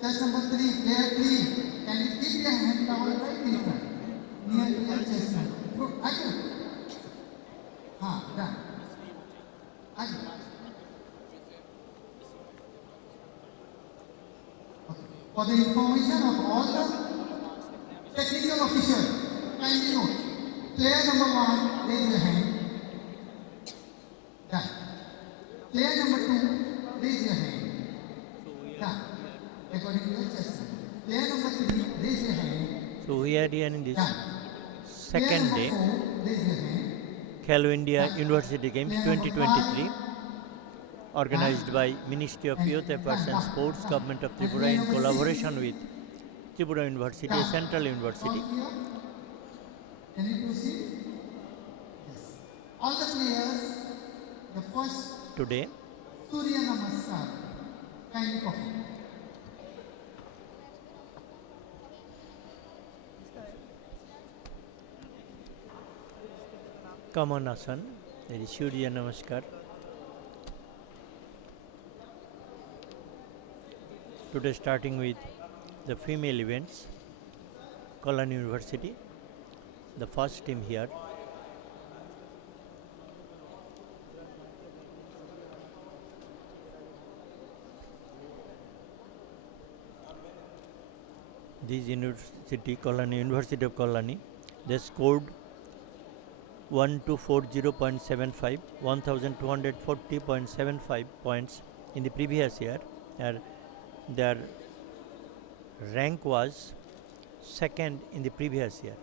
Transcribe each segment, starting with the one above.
Chest number 3, player 3. Can you keep your hand towel right in front? Near your chest number. Good. Action. Done. Action. Okay. For the information of all the technical officials, kindly note. Player number 1, raise your hand. Done. Player number 2, raise your hand. Done. According to your chest. Player number 3, raise your hand. So we are here in this Done. second day, Player number 4, raise your hand. Khelo India University Games 2023, organized by Ministry of Youth Affairs and Sports, Government of Tripura in collaboration with Tripura University, a central university. Can you proceed? Yes. All the players, the first Today, Surya Namaskar, kindly perform. Kamanasan, that is Surya Namaskar. Today starting with the female events, Kollan University, the first team here. This university, Kolani, University of Kolani, they scored 1240.75, 1240.75 points in the previous year. Their rank was second in the previous year.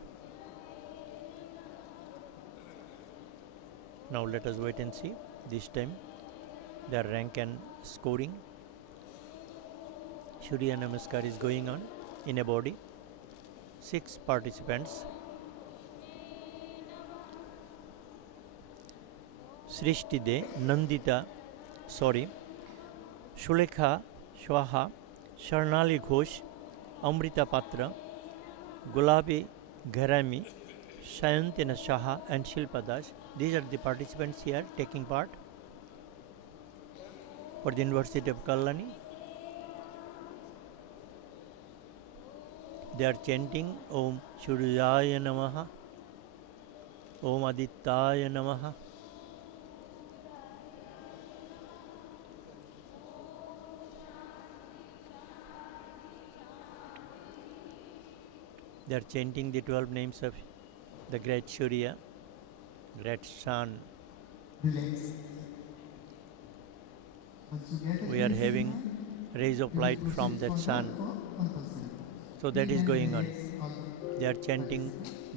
Now let us wait and see this time their rank and scoring. Surya Namaskar is going on in a body. 6 participants. Srishti De, Nandita, Shulekha Shwaha, Sharnali Ghosh, Amrita Patra, Gulabi Gharami, Shayantina Shaha and Shilpa Das. These are the participants here taking part for the University of Kalani. They are chanting Om Suryaya Namaha, Om Adityaya Namaha. They are chanting the 12 names of the great Surya, great sun. We are having rays of light from that sun. So that is going on. They are chanting,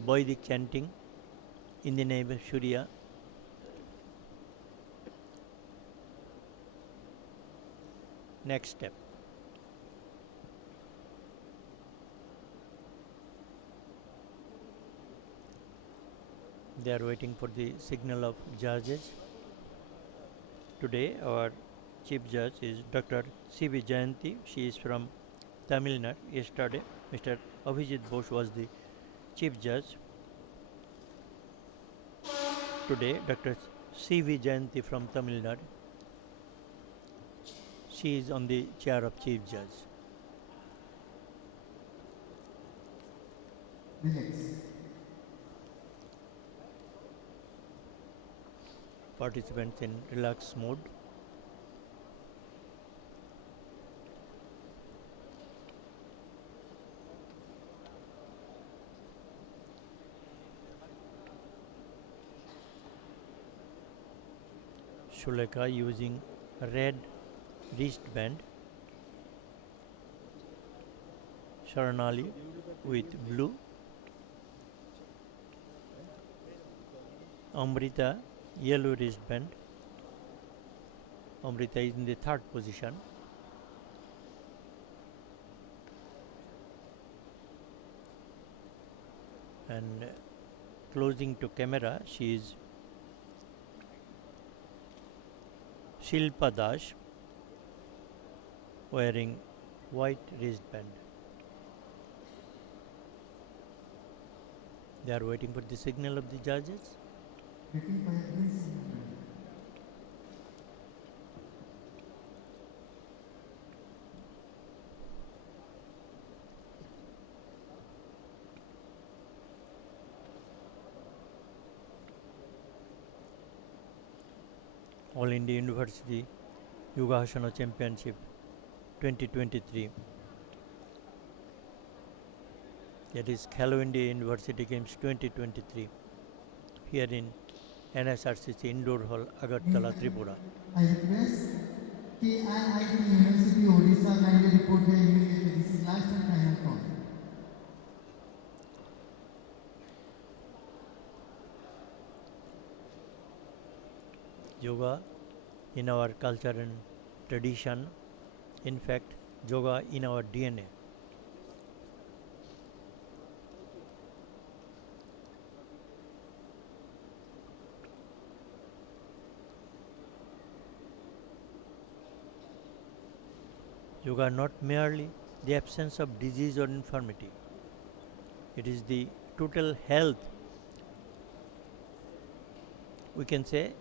Vedic chanting in the name of Surya. Next step. They are waiting for the signal of judges. Today our chief judge is Dr. C.V. Jayanti. She is from Tamil Nadu. Yesterday Mr. Abhijit Bose was the chief judge. Today Dr. C.V. Jayanti from Tamil Nadu. She is on the chair of chief judge. Participants in relaxed mode. Shuleka using red wristband, Sharanali with blue, Amrita yellow wristband. Amrita is in the 3rd position. And closing to camera, she is Shilpa Das, wearing white wristband. They are waiting for the signal of the judges. All India University Yogasana Championship 2023. That is Khelo India University Games 2023 here in NSRCC Indoor Hall, Agartala, Tripura. I request AIU University Odisha kindly report their immediately. This is last and final call. Yoga in our culture and tradition, in fact, yoga in our DNA. Yoga not merely the absence of disease or infirmity, it is the total health. We can say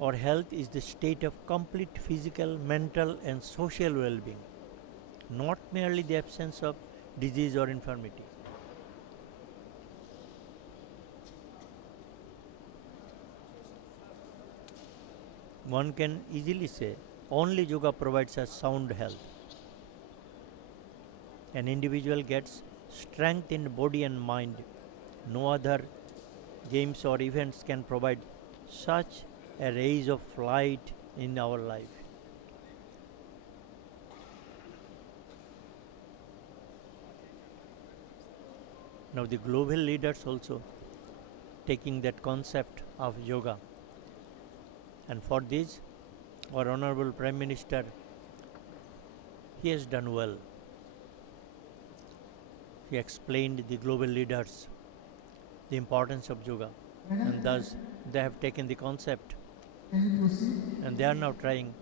our health is the state of complete physical, mental, and social well being, not merely the absence of disease or infirmity. One can easily say only yoga provides us sound health. An individual gets strength in body and mind. No other games or events can provide such a rays of light in our life. Now the global leaders also taking that concept of yoga, and for this our Honorable Prime Minister, he has done well. He explained the global leaders the importance of yoga, and thus they have taken the concept Can you proceed? and they are now trying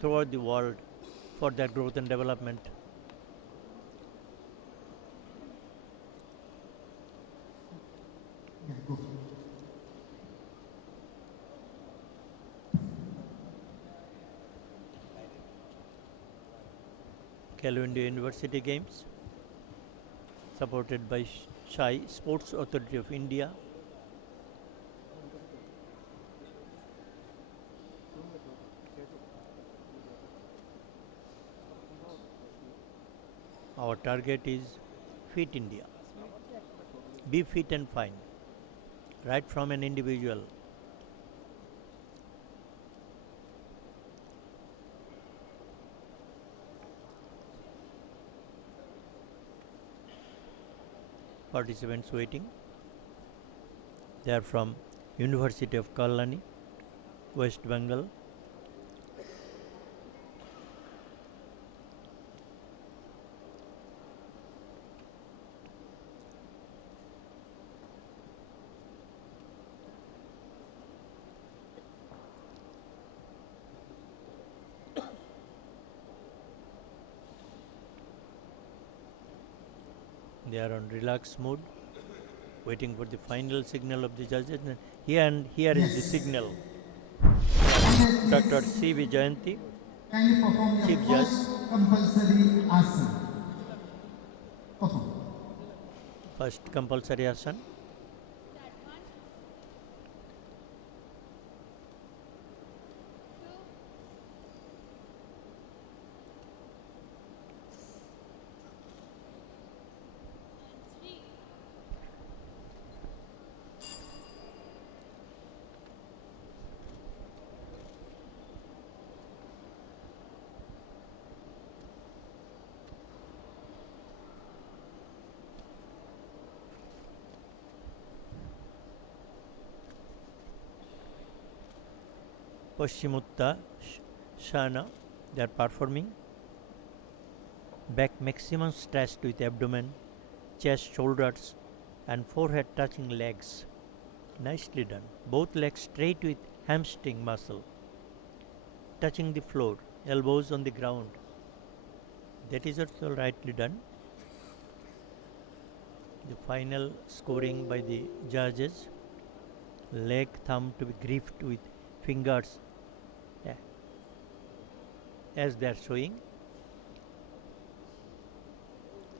throughout the world for their growth and development. Yeah, go. Khelo India University Games, supported by SHAI, Sports Authority of India. Our target is Fit India. Be fit and fine, right from an individual. Participants waiting. They are from University of Kalani, West Bengal. They are on relaxed mode, waiting for the final signal of the judges. And here is the signal. Dr. C. Vijayanti, Kindly perform your Chief Judge. first compulsory asana. Perform. First compulsory asana. Paschimutta Shana, they are performing. Back maximum stretched with abdomen, chest, shoulders, and forehead touching legs. Nicely done. Both legs straight with hamstring muscle. Touching the floor, elbows on the ground. That is also rightly done. The final scoring by the judges. Leg, thumb to be gripped with fingers as they are showing.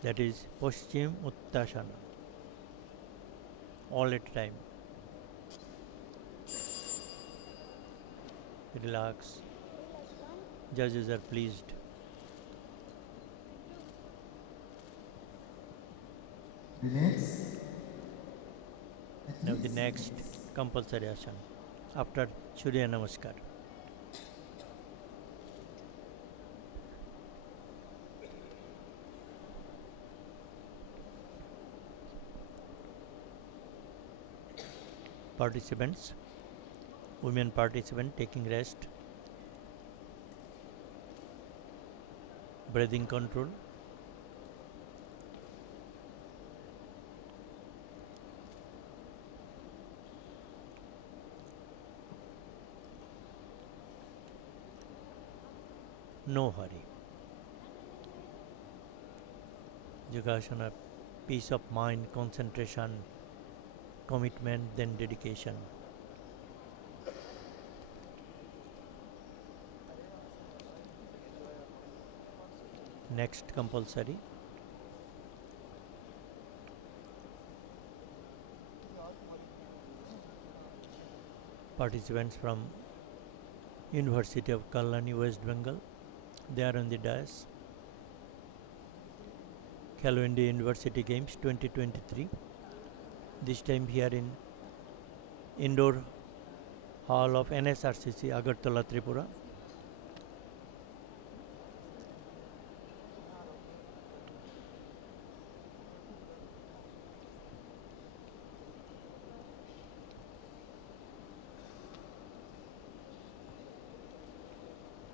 That is Paschim Uttasana. All at time. Relax. Judges are pleased. Relax. Now the next compulsory asana after Surya Namaskar. Participants, women participant taking rest, breathing control. No hurry. Yogasana, peace of mind, concentration, commitment, then dedication. Next compulsory. Participants from University of Kalani, West Bengal. They are on the dais. Khelo India University Games 2023. This time here in indoor hall of NSRCC, Agartala, Tripura.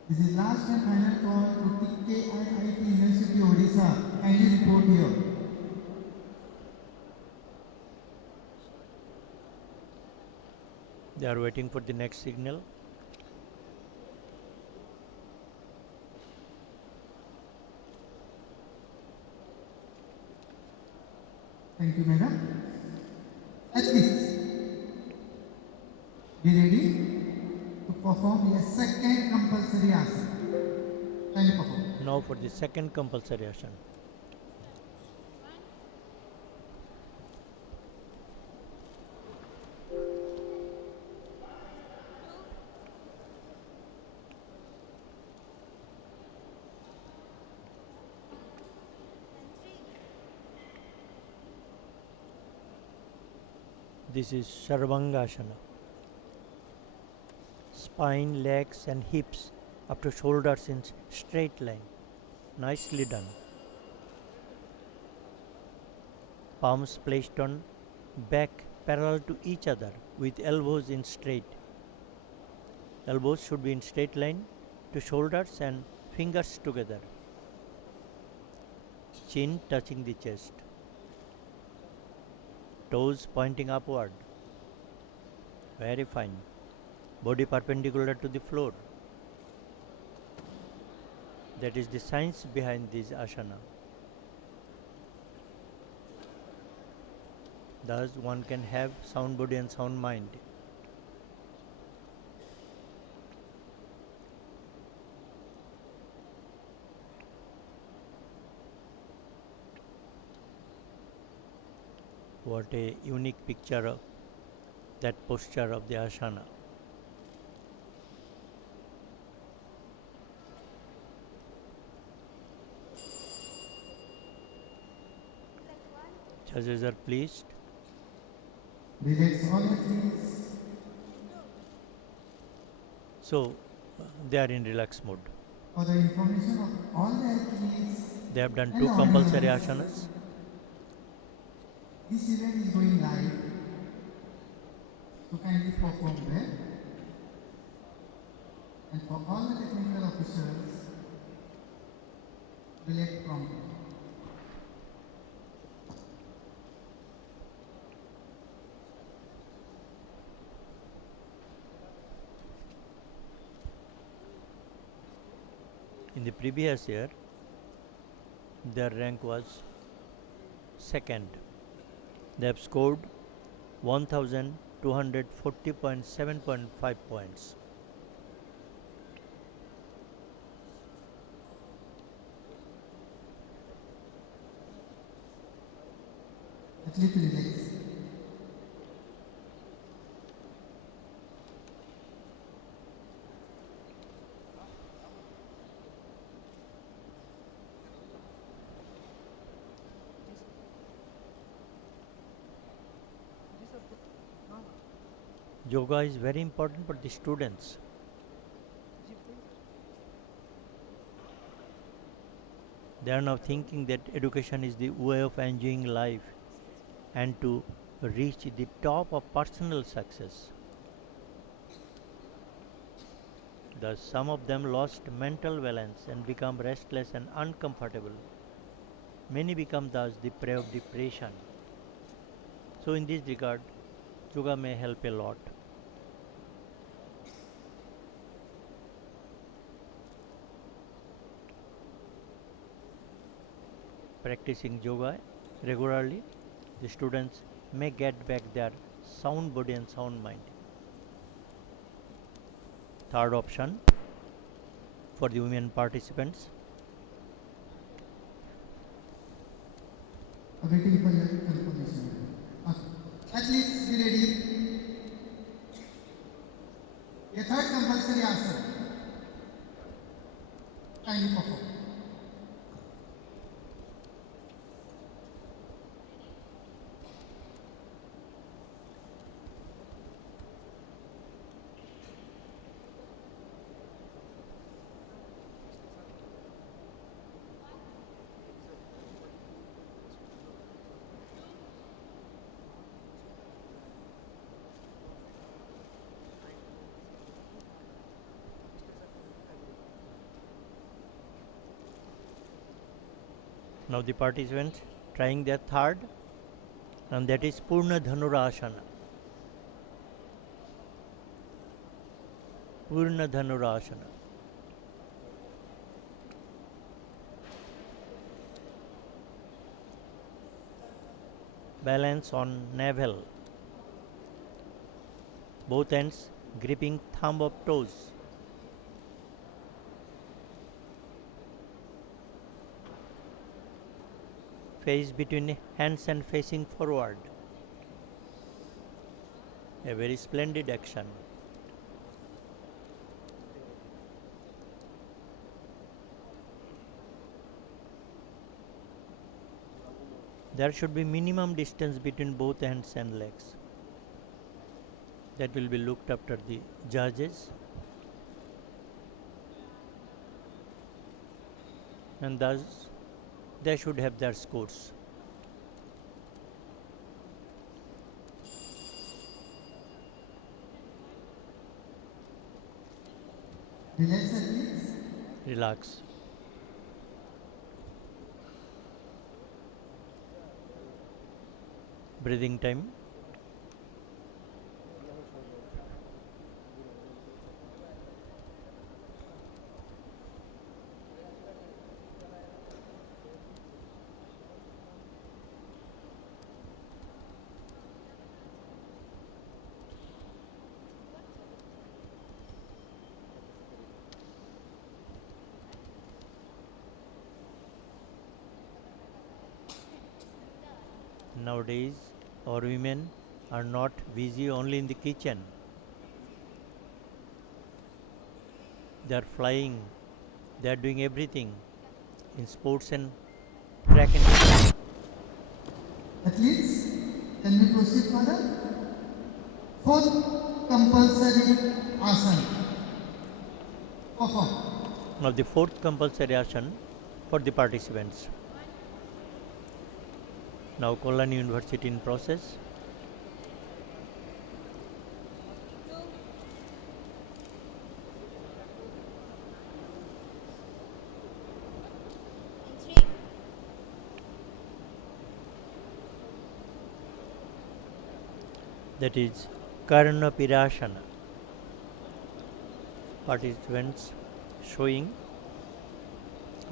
This is last and final call to AIU University Odisha. Kindly report here. They are waiting for the next signal. Thank you, madam. Athletes, be ready to perform your second compulsory asana. Kindly perform. Now for the second compulsory asana. This is Sarvangasana. Spine, legs and hips up to shoulders in straight line. Nicely done. Palms placed on back parallel to each other with elbows in straight. Elbows should be in straight line to shoulders and fingers together. Chin touching the chest. Toes pointing upward. Very fine. Body perpendicular to the floor. That is the science behind this asana. Thus one can have sound body and sound mind. What a unique picture of that posture of the asana. Judges are pleased. Relax all your knees. So they are in relaxed mode. For the information of all the athletes, They have done and two the compulsory audience, asanas. this event is going live. So kindly perform well. And for all the technical officers, relax promptly. In the previous year, their rank was second. They have scored 1240.7.5 points. Athlete relax. Yoga is very important for the students. They are now thinking that education is the way of enjoying life and to reach the top of personal success. Thus, some of them lost mental balance and become restless and uncomfortable. Many become thus the prey of depression. So, in this regard, yoga may help a lot. Practicing yoga regularly, the students may get back their sound body and sound mind. Third option for the women participants, Waiting for your confirmation. Athletes, be ready. A third compulsory asana. Kindly perform. now the participants trying their third, and that is Purna Dhanurasana. Purna Dhanurasana. Balance on navel. Both ends gripping thumb of toes. Face between hands and facing forward. A very splendid action. There should be minimum distance between both hands and legs. That will be looked after the judges. And thus they should have their scores. Relax, athletes. Relax. Breathing time. Nowadays, our women are not busy only in the kitchen. They are flying, they are doing everything in sports and track and field. Athletes, can we proceed further? Fourth compulsory asana. Perform. Now the fourth compulsory asana for the participants. Now Kolani University in process. That is Karna Pirasana. Participants showing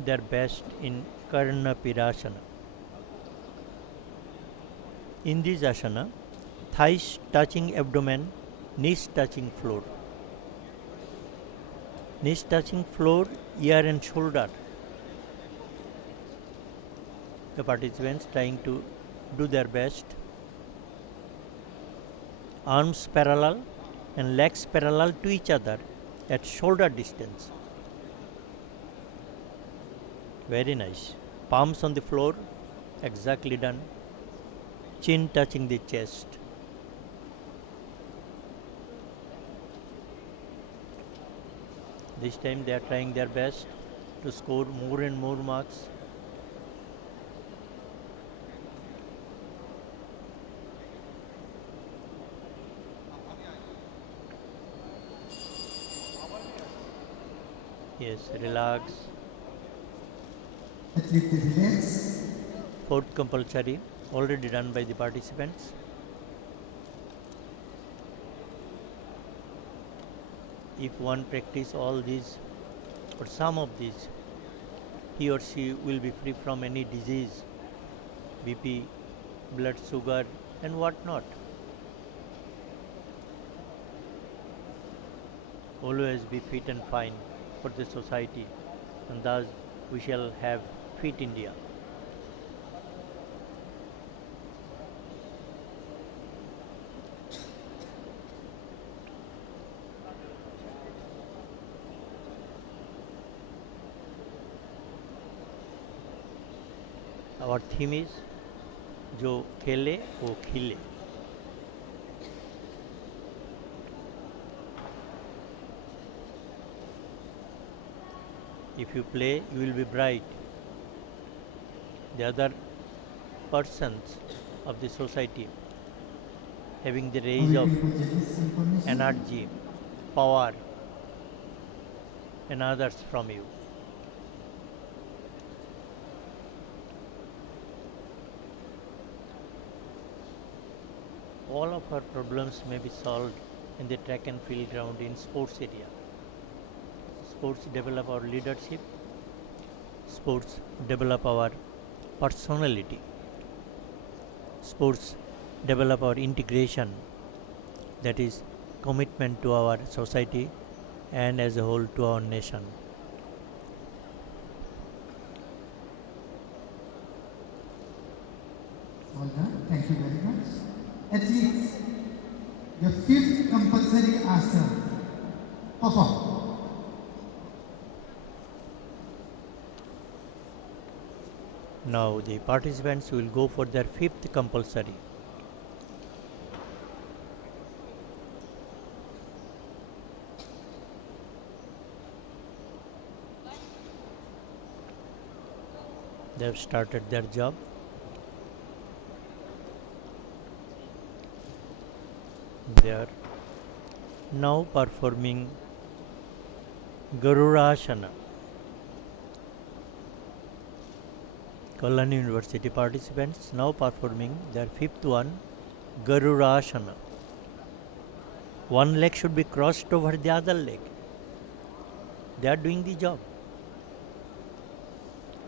their best in Karna Pirasana. In this asana, thighs touching abdomen, knees touching floor. Knees touching floor, ear and shoulder. The participants trying to do their best. Arms parallel and legs parallel to each other at shoulder distance. Very nice. Palms on the floor, exactly done. Chin touching the chest. This time they are trying their best to score more and more marks. Yes, relax. Athlete relax. Fourth compulsory, already done by the participants. If one practice all these or some of these, he or she will be free from any disease, BP, blood sugar and what not. Always be fit and fine for the society, and thus we shall have fit India. Our theme is जो खेले वो खिले. If you play, you will be bright. The other persons of the society having the rays of energy, power, and others from you. All of our problems may be solved in the track and field ground in sports area. Sports develop our leadership. Sports develop our personality. Sports develop our integration, that is commitment to our society and as a whole to our nation. All done. Thank you very much. Athletes, the fifth compulsory asana. Perform. Now the participants will go for their fifth compulsory. They have started their job. They are now performing Garurasana. Kalyan University participants now performing their fifth one, Garurasana. One leg should be crossed over the other leg. They are doing the job.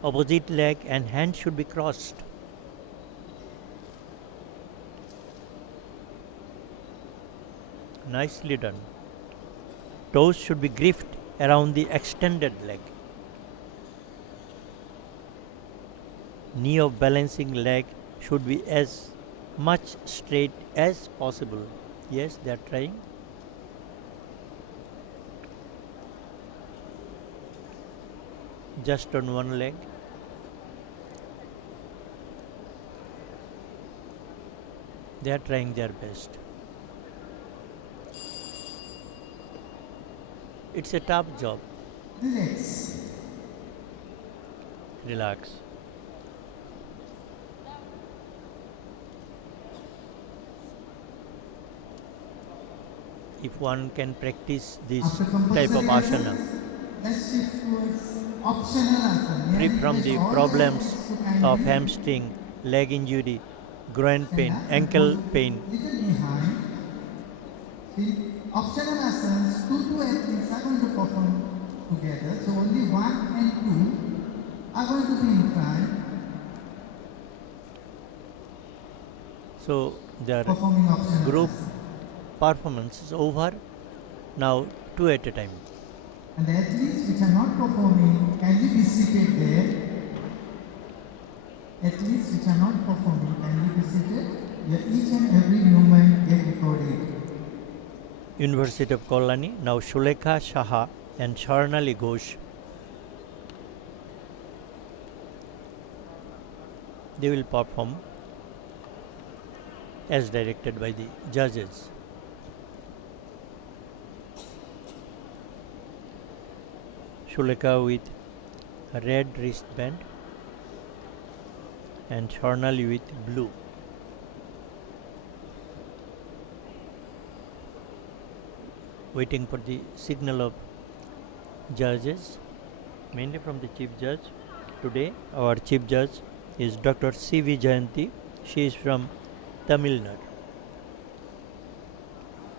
Opposite leg and hand should be crossed. Nicely done. Toes should be gripped around the extended leg. Knee of balancing leg should be as much straight as possible. Yes, they are trying. Just on one leg. They are trying their best. It's a tough job. Relax. Relax. If one can practice this After type of compulsory asana, let's shift towards optional asana. free Here from request the all problems athletes to of kindly hamstring, leg injury, groin stand pain, up and ankle put pain, little behind. The optional asanas, 2 athletes are going to perform together. So only 1 and 2 are going to be in front so their performing optional group asana. performance is over. Now 2 at a time. And the athletes which are not performing, kindly be seated there. Athletes which are not performing, kindly be seated. Where each and every movement get recorded. University of Kolani, now Shulekha Shaha and Sharnali Ghosh. They will perform as directed by the judges. Shuleka with a red wristband and Swarnali with blue. Waiting for the signal of judges, mainly from the chief judge. Today our chief judge is Dr. C.V. Jayanti. She is from Tamil Nadu.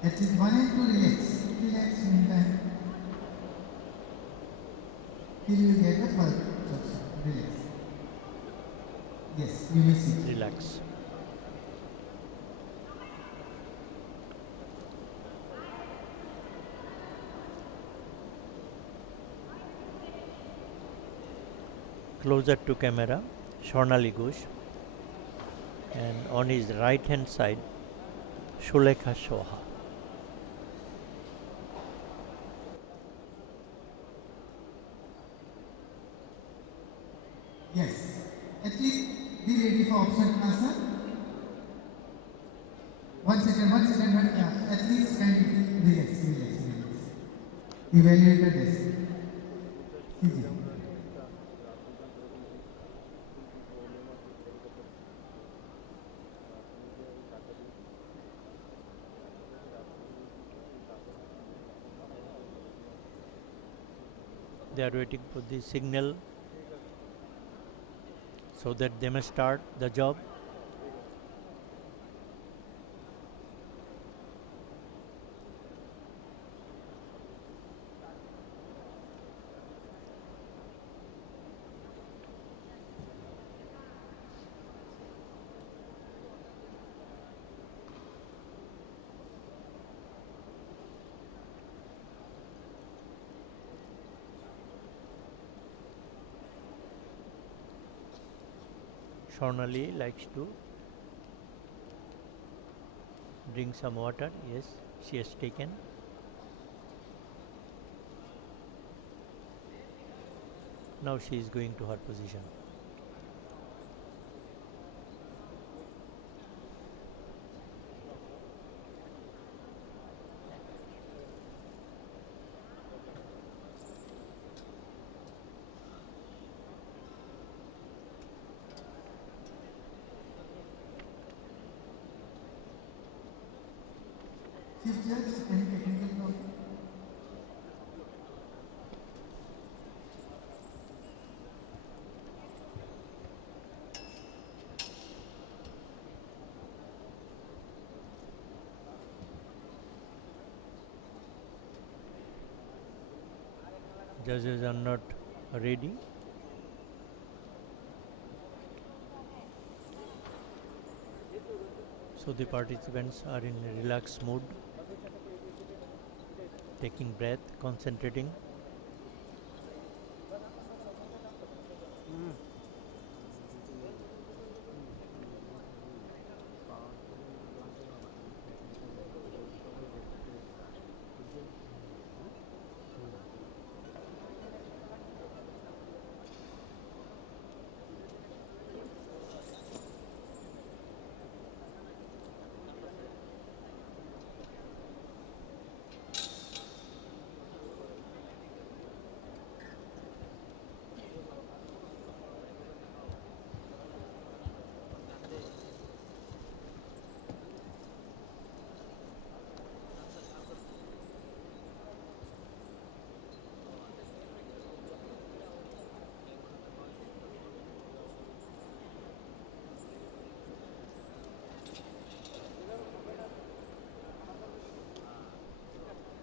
Athlete 1 and 2 relax. Relax meantime. Till you get the first instruction. Relax. Yes, you may sit. Relax. Closer to camera, Swarnali Ghosh, and on his right hand side, Shulekha Soha. Yes. Athlete, be ready for option answer. 1 second, 1 second. Athletes can relax, relax, relax. Evaluator this. Easy. They are waiting for the signal so that they may start the job. Swarnali likes to drink some water. Yes, she has taken. Now she is going to her position. Chief Judge, any technical problem? Judges are not ready. So the participants are in a relaxed mood, taking breath, concentrating.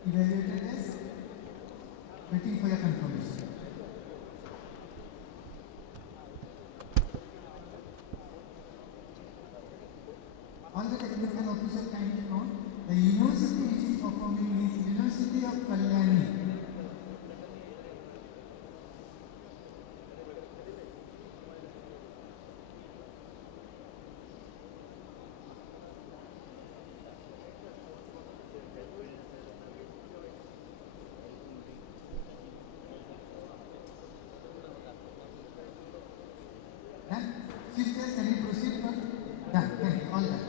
Evaluator is waiting for your confirmation. All the technical officers kindly note, the university which is performing is University of Kalyani. Done? Chief Judge, can you proceed for? Done, all done.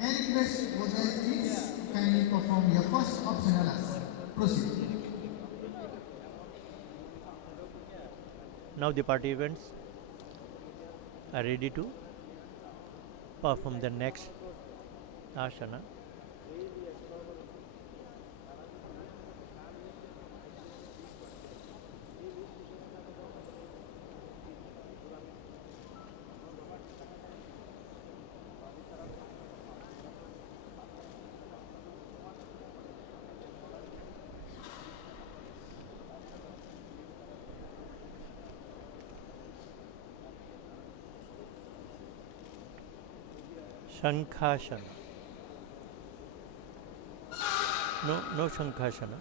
I request both the athletes to kindly perform your first optional answer. Proceed. Now the participants are ready to perform the next asana. Shankhasana. No Shankhasana.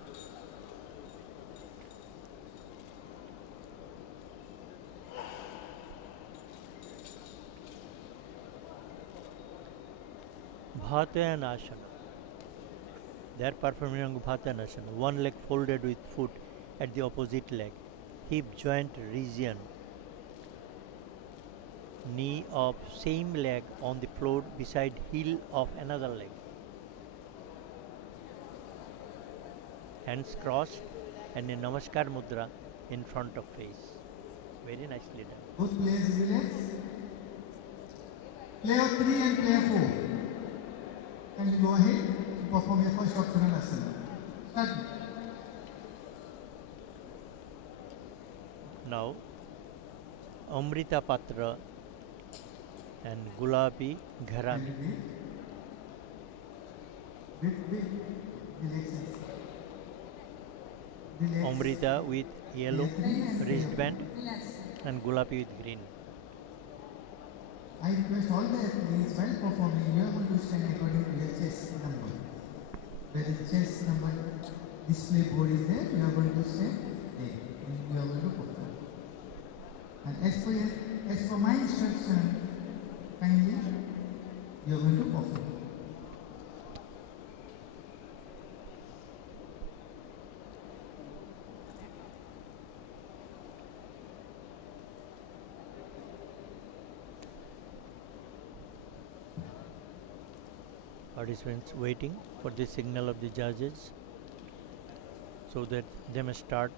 Bhatanasana. They are performing Bhatanasana. One leg folded with foot at the opposite leg. Hip joint region. Knee of same leg on the floor beside heel of another leg. Hands crossed and a Namaskar mudra in front of face. Very nicely done. Both players relax. Player 3 and player 4. Can you go ahead to perform your first optional asana? Start. Now, Amrita Patra and Gulabi Gharami. Big relaxation. Relax. Amrita with yellow wristband and Gulabi with green. I request all the athletes while performing, you are going to stand according to your chest number. Where the chest number display board is there, you are going to stand there and you are going to perform. And as for my instruction, kindly you are going to perform. Participants waiting for the signal of the judges so that they may start.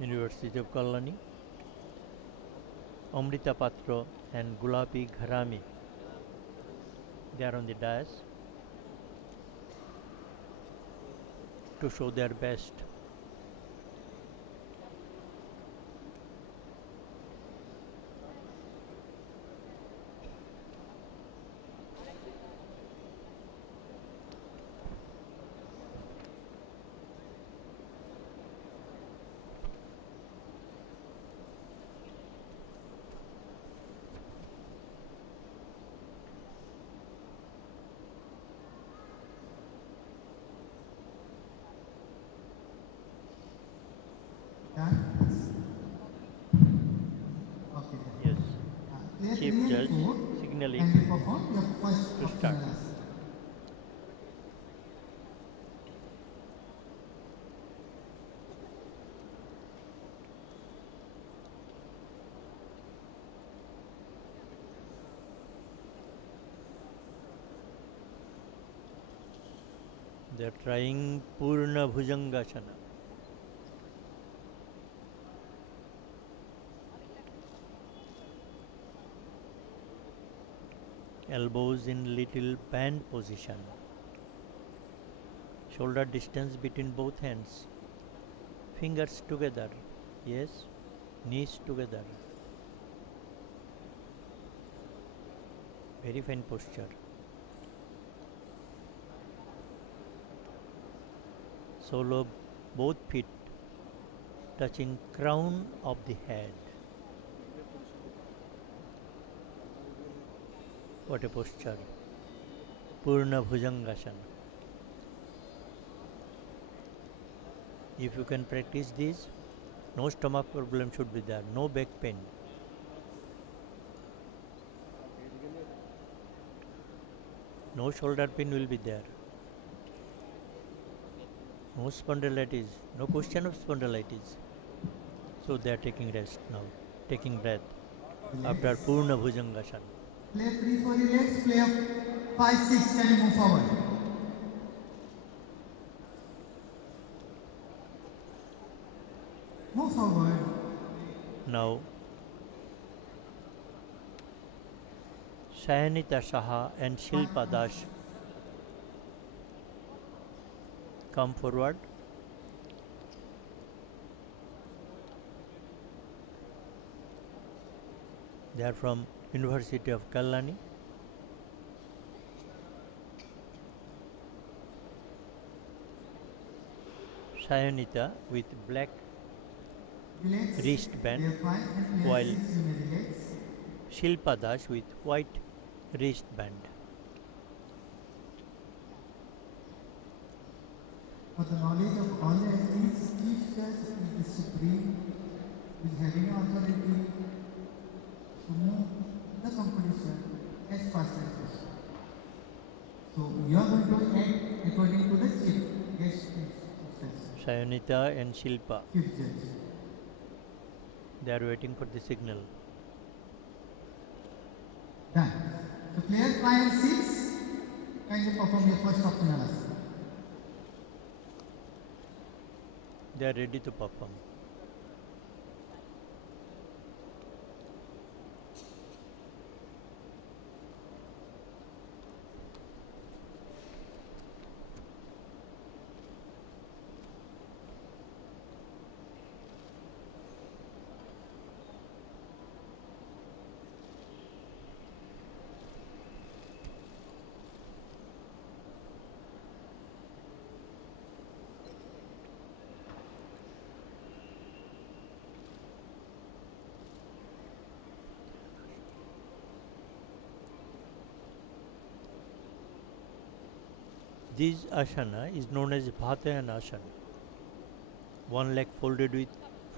University of Kalani, Amrita Patra and Gulabi Gharami. They are on the dais to show their best. Done? Okay. Yes. Player Chief 3 and Judge 4, signaling can you perform your first to optional start. asana? They are trying Purna Bhujangasana. Elbows in little band position. Shoulder distance between both hands. Fingers together. Yes. Knees together. Very fine posture. Sole of both feet touching crown of the head. What a posture. Purna Bhujangasana. If you can practice this, no stomach problem should be there, no back pain. No shoulder pain will be there. No spondylitis, no question of spondylitis. So they are taking rest now, taking breath after Purna Bhujangasana. Player 3 for relax, player 5, 6, can you move forward? Move forward. Now, Sayanita Saha and Shilpa Das come forward. They are from University of Kalani. Sayanita with black Relax. wristband, Layer 5 and layer while 6, you may relax. Shilpa Das with white wristband. For the knowledge of all the athletes, each judge is the supreme, is having authority to move the competition as fast as possible. So you are going to act according to the chief guest instruction. Sayanita and Shilpa, Chief judge. they are waiting for the signal. Done. So player 5 and 6, kindly perform your first optional asana. They are ready to perform. This asana is known as Bhatayana asana. One leg folded with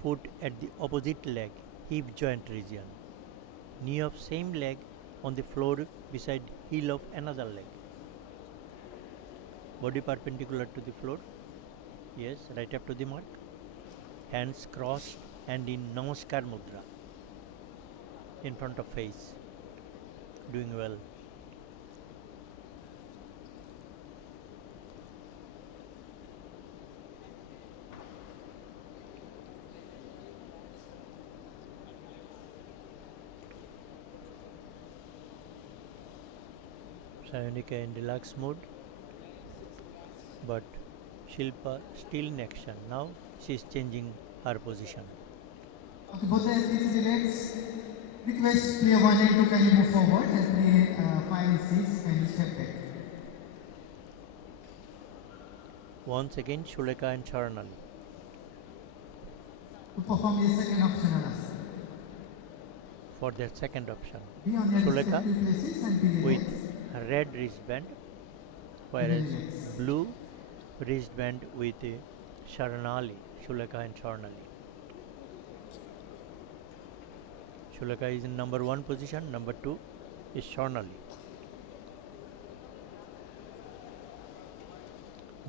foot at the opposite leg, hip joint region. Knee of same leg on the floor beside heel of another leg. Body perpendicular to the floor. Yes, right up to the mat. Hands crossed and in Namaskar Mudra. In front of face. Doing well. Sayanika in relaxed mode, but Shilpa still in action. Now she is changing her position. Okay, both the athletes relax. Request player 1 and 2, can you move forward, and player 5 and 6, can you step back. Once again, Shuleka and Charanali. To perform your second optional asana. For their second option. Be on your Shuleka respective places and be with relaxed. a red wristband, whereas blue wristband with Sharanali, Shuleka and Charanali. Shuleka is in number 1 position, number 2 is Sharanali.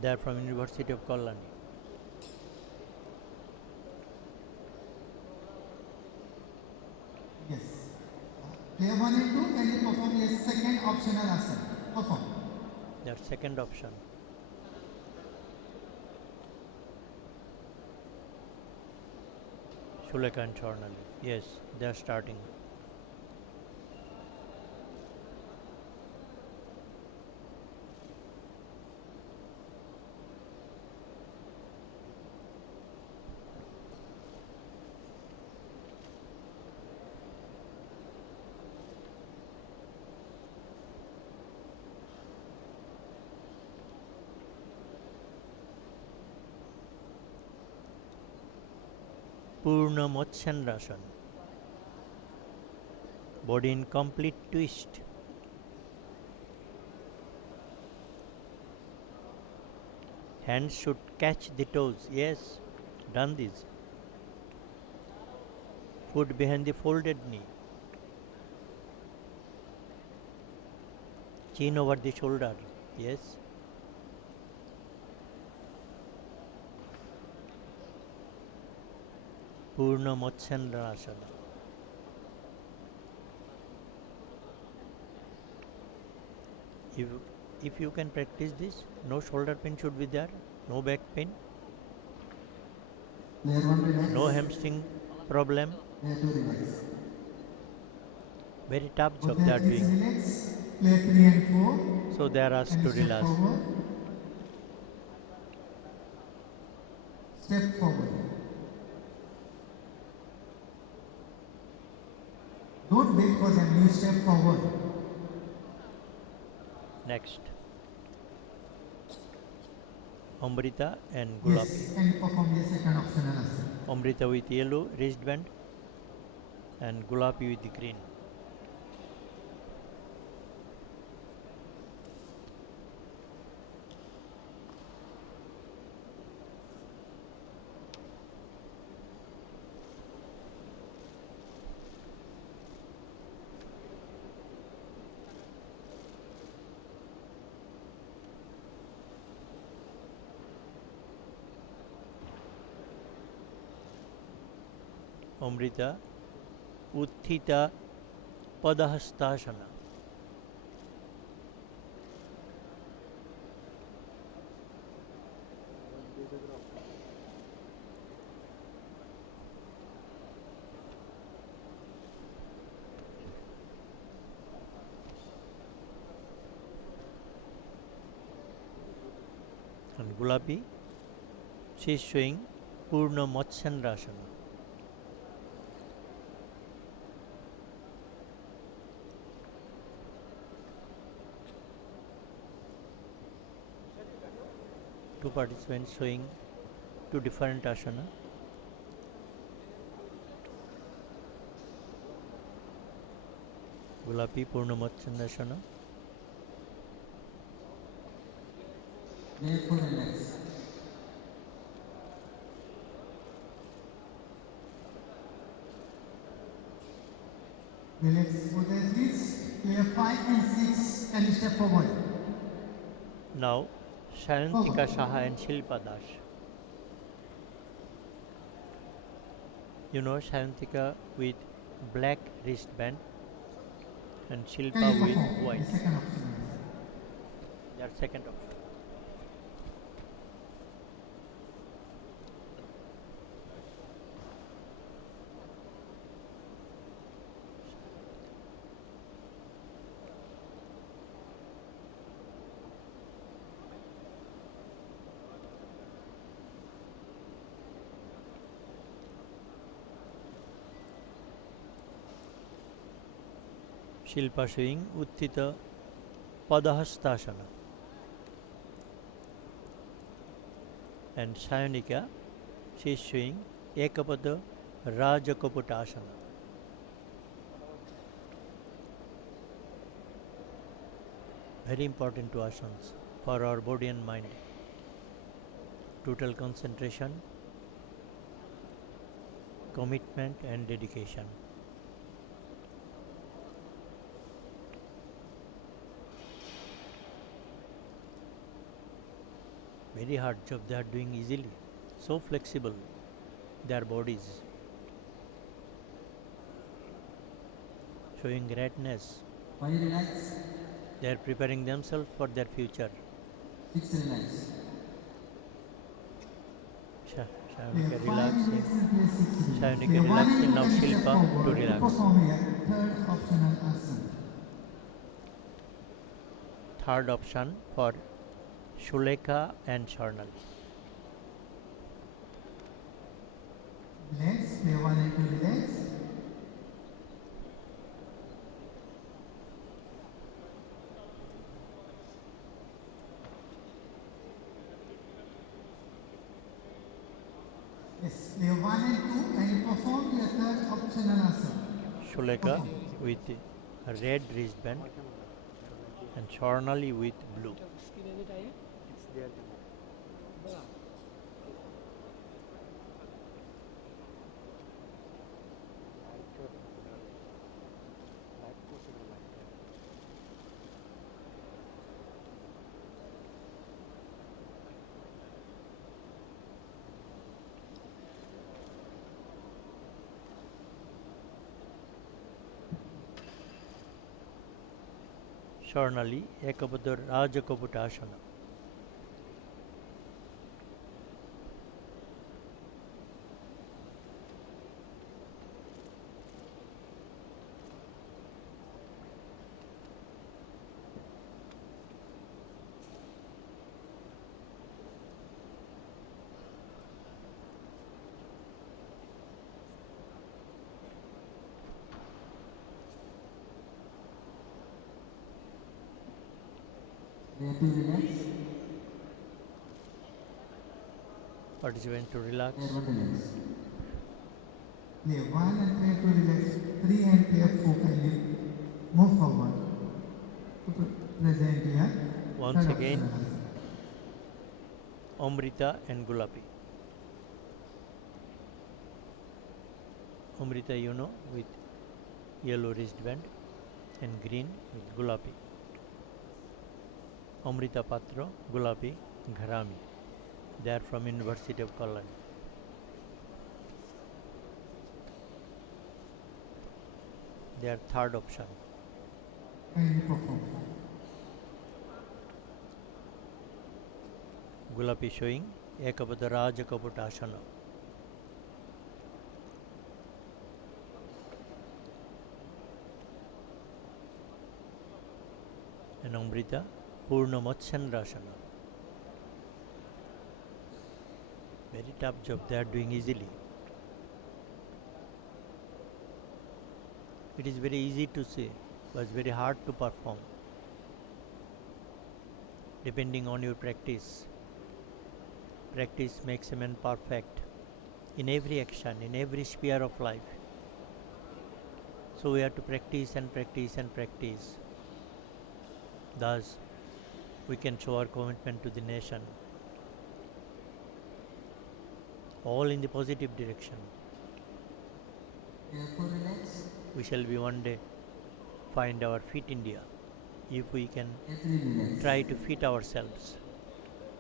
They are from University of Kalani. Yes. Player 1 and 2, can you perform your second optional asana? Perform. Their second option. Shuleka and Charanali. Yes, they are starting. Purna Motsyandrasan. Body in complete twist. Hands should catch the toes. Yes, done this. Foot behind the folded knee. Chin over the shoulder. Yes. Purna Motsyandrasana. If, if you can practice this, no shoulder pain should be there, no back pain, Player 1 relax. no hamstring problem. Player 2 relax. Very tough Both job the they are athletes doing. relax. Player 3 and 4. So they are asked And to step relax. forward. Step forward. Don't wait for them, you step forward. Next. Amrita and Yes, Gulabi. and perform the second optional asana. Amrita with yellow wristband and Gulabi with the green. Amrita Utthita Padahastasana. And Gulabi, she is showing Purna Matsyandrasana. Two participants showing two different asana. Gulabi Purna Matsyandrasana. Player 4 relax. Relax both the athletes. Player 5 and 6 can step forward. Now Shayantika Saha and Shilpa Das. You know Shayantika with black wristband and Can Shilpa you with perform white. the second optional? Their second option. Shilpa showing Utthita Padahastasana. And Shayanika, she is showing Ekapada Rajakaputasana. Very important two asanas for our body and mind. Total concentration, commitment and dedication. Very hard job they are doing easily. So flexible, their bodies. Showing greatness. 5 relax. They are preparing themselves for their future. 6 relax. Shayanika relaxing. Shayanika Player 1 relaxing. and Now 2 can step Shilpa to forward. relax. Perform here. Third optional asana. Third option for Shuleka and Sharnal. Relax. Player 1 and 2 relax. Yes, player 1 and 2, and you perform your third optional asana. Shuleka with a red wristband and Sharnali with blue. Swarnali Ekapatra Rajakoputa Asana. They have to relax. Participant to relax. They are going to relax. Play 1 and play to relax. 3 and play 4 kindly. Move forward. Present here. Once Third again, option. Amrita and Gulapi. Amrita, you know, with yellow wristband, and green with Gulapi. Amrita Patra, Gulapi, Gharami. They are from University of Kolkata. They are third option. Kindly perform. Gulapi showing Ekapata Rajakoputa Asana. And Amrita Purna Matsyandrasana. Very tough job they are doing easily. It is very easy to say, but it's very hard to perform. Depending on your practice. Practice makes a man perfect in every action, in every sphere of life. So we have to practice and practice and practice. Thus, we can show our commitment to the nation. All in the positive direction. Therefore, relax. We shall be one day find our fit India if we can Relax. try to fit ourselves.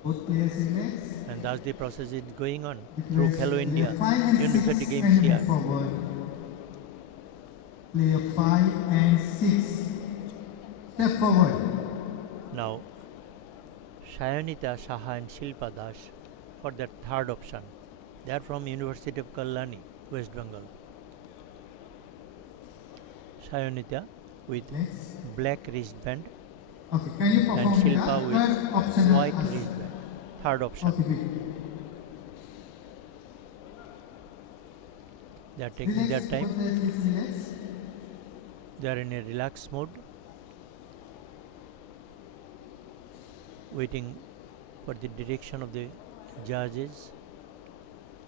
Both players relax. And thus the process is going on The through players Khelo India play 5 and University 6 Games and here. move forward. Player 5 and 6. Step forward. Now, Shayanita Saha and Shilpa Das for their third option. They are from University of Kalyani, West Bengal. Shayanita with Next. black wristband Okay, can you perform and Shilpa the with third option? white wristband. Third option. Okay, wait. They are taking their Relax, time. both players please relax. They are in a relaxed mode, waiting for the direction of the judges,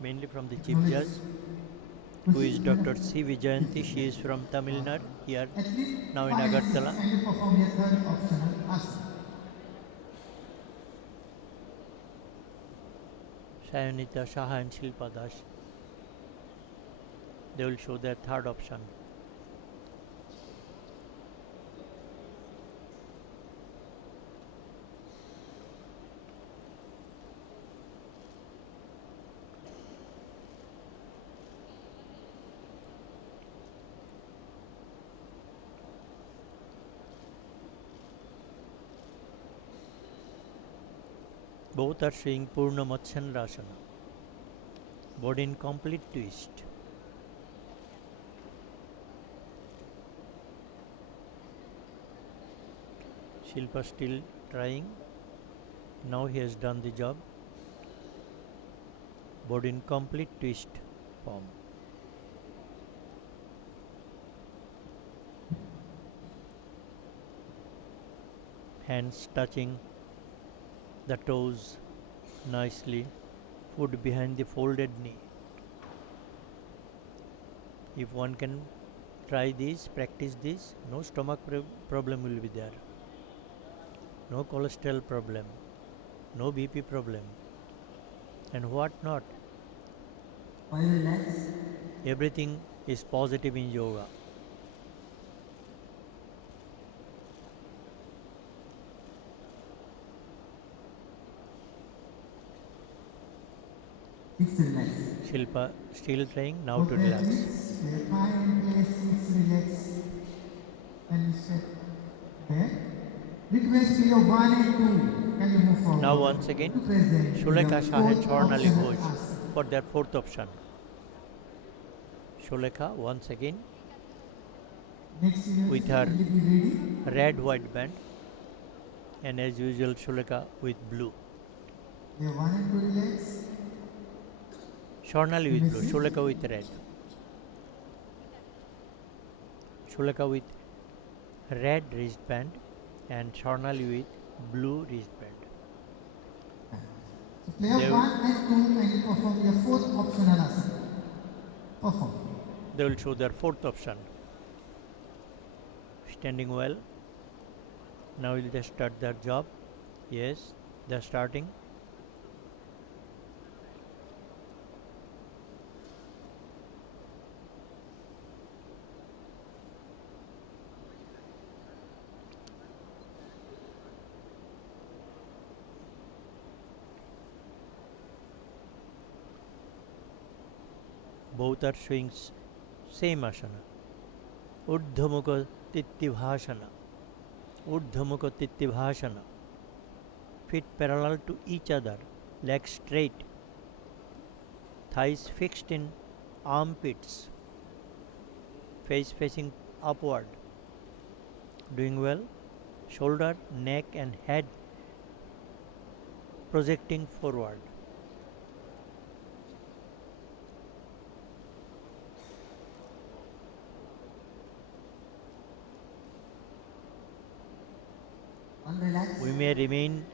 mainly from the chief judge, who is Dr. C. Vijayanti. She is from Tamil Nadu, here Athlete now in 5 and 6, Agartala. can you perform your third optional asana? Shayanita Saha and Shilpa Das. They will show their third option. Both are showing Purna Matsyandrasana. Body in complete twist. Shilpa still trying. Now he has done the job. Body in complete twist form. Hands touching the toes nicely. Foot behind the folded knee. If one can try this, practice this, no stomach problem will be there. No cholesterol problem, no BP problem, and what not. While relax, Everything is positive in yoga. it's relax. Shilpa still trying now Both to players relax. please, play 5 and play 6, relax. And step back. Request player 1 and 2. Can you move forward? Now once again, To present Shuleka your Shah and fourth Swarnali optional Ghosh asana. for their fourth option. Shuleka once again Next university with her will be ready. red white band, and as usual Shuleka with blue. Player 1 and 2 relax. Swarnali with blue, Shuleka with red. Shuleka with red wristband and Swarnali with blue wristband. So player They 1 and 2 kindly perform your fourth optional asana. Perform. They will show their fourth option. Standing well. Now will they start their job? Yes, they are starting. Both are showing same asana. Urdhva Tittivhasana. Urdhva Tittivhasana. Feet parallel to each other, legs straight, thighs fixed in armpits, face facing upward. Doing well. Shoulder, neck and head projecting forward. Unrelax. We may remain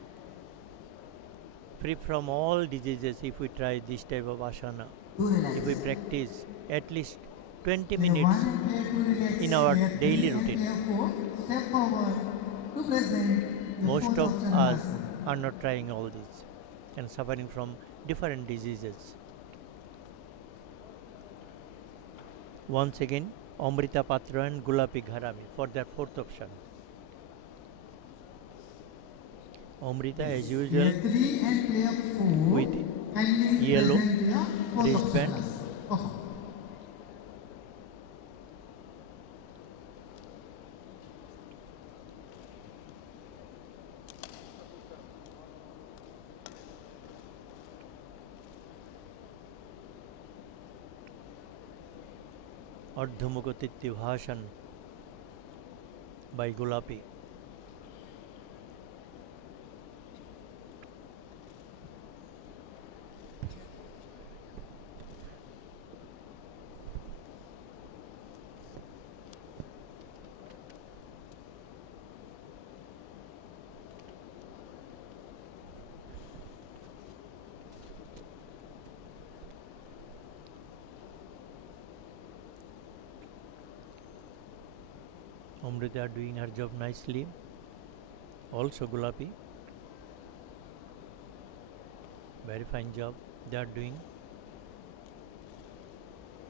free from all diseases if we try this type of asana. Do relax. If we practice at least 20 Player 1 minutes and player 2 relax. in our Player 3 daily and routine. player 4 step forward to present your Most fourth of optional us asana. are not trying all this and suffering from different diseases. Once again, Amrita Patra and Gulapi Gharami for their fourth option. Amrita as usual Player 3 and player 4 with kindly yellow present your fourth wristband. optional asana. Perform. Ardhamukha Tittivhasan by Gulapi. Amrita doing her job nicely. Also Gulapi. Very fine job they are doing.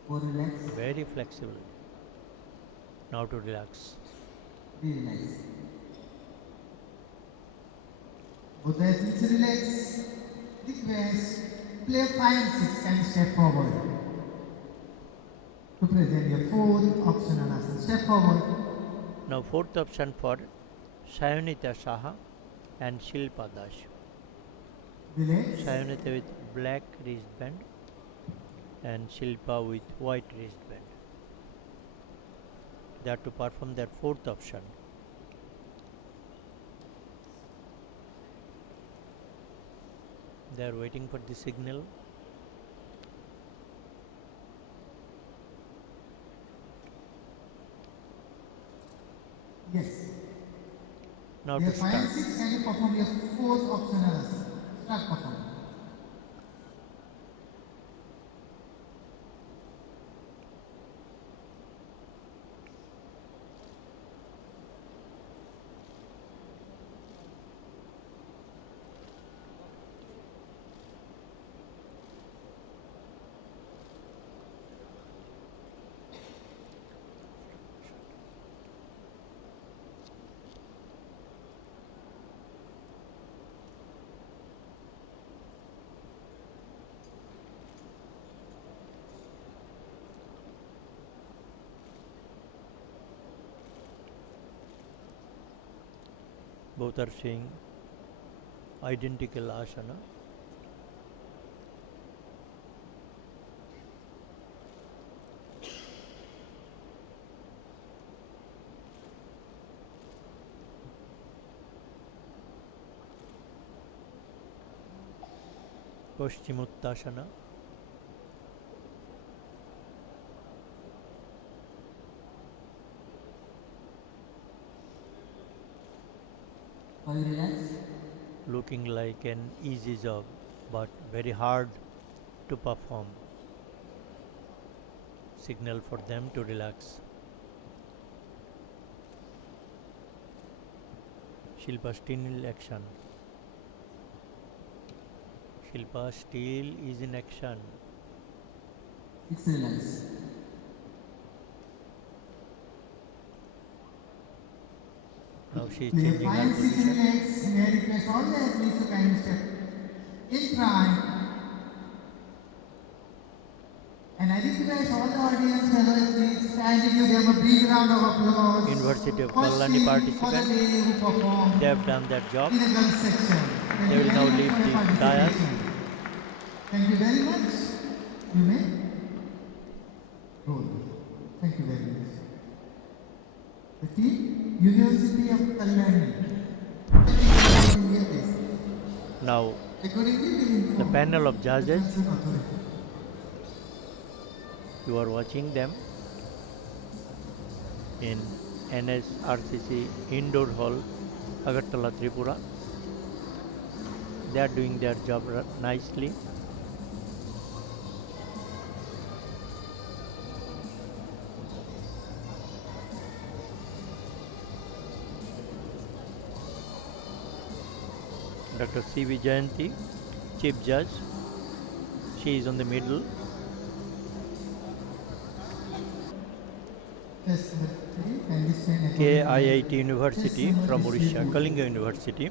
Go relax. Very flexible. Now to relax. Be relaxed. Both the athletes relax. Request. Player 5 and 6 can step forward to present your fourth optional asana. Step forward. Now fourth option for Sayonita Saha and Shilpa Das. Relax. Sayonita with black wristband and Shilpa with white wristband. They are to perform their fourth option. They are waiting for the signal. Yes. Now Player to 5 and start. 6 can you perform your fourth optional asana. Start performing. Both are saying identical asana. Paschimottanasana. Are you relaxed? Looking like an easy job, but very hard to perform. Signal for them to relax. Shilpa still in action. Shilpa still is in action. It's relaxed. Now she is We have changing her 5 6 position. minutes. May I request all the athletes to kind of step in front and I request all the audience, fellow athletes, kindly give them a big round of applause. University of First Kalani team for the participants, day who performed they have done their job. in the girls section. Thank They you will very now much leave for your the dais. participation. Thank you very much. You may roll. Thank you very much. The team, University of Kalani. Now Accordingly, we the inform panel of the judges, concerned authority. you are watching them in NSRCC Indoor Hall, Agartala, Tripura. They are doing their job nicely. Dr. C.V. Jayanti, Chief Judge. She is on the middle. Yes, and this man KIIT University from Odisha, Kalinga University.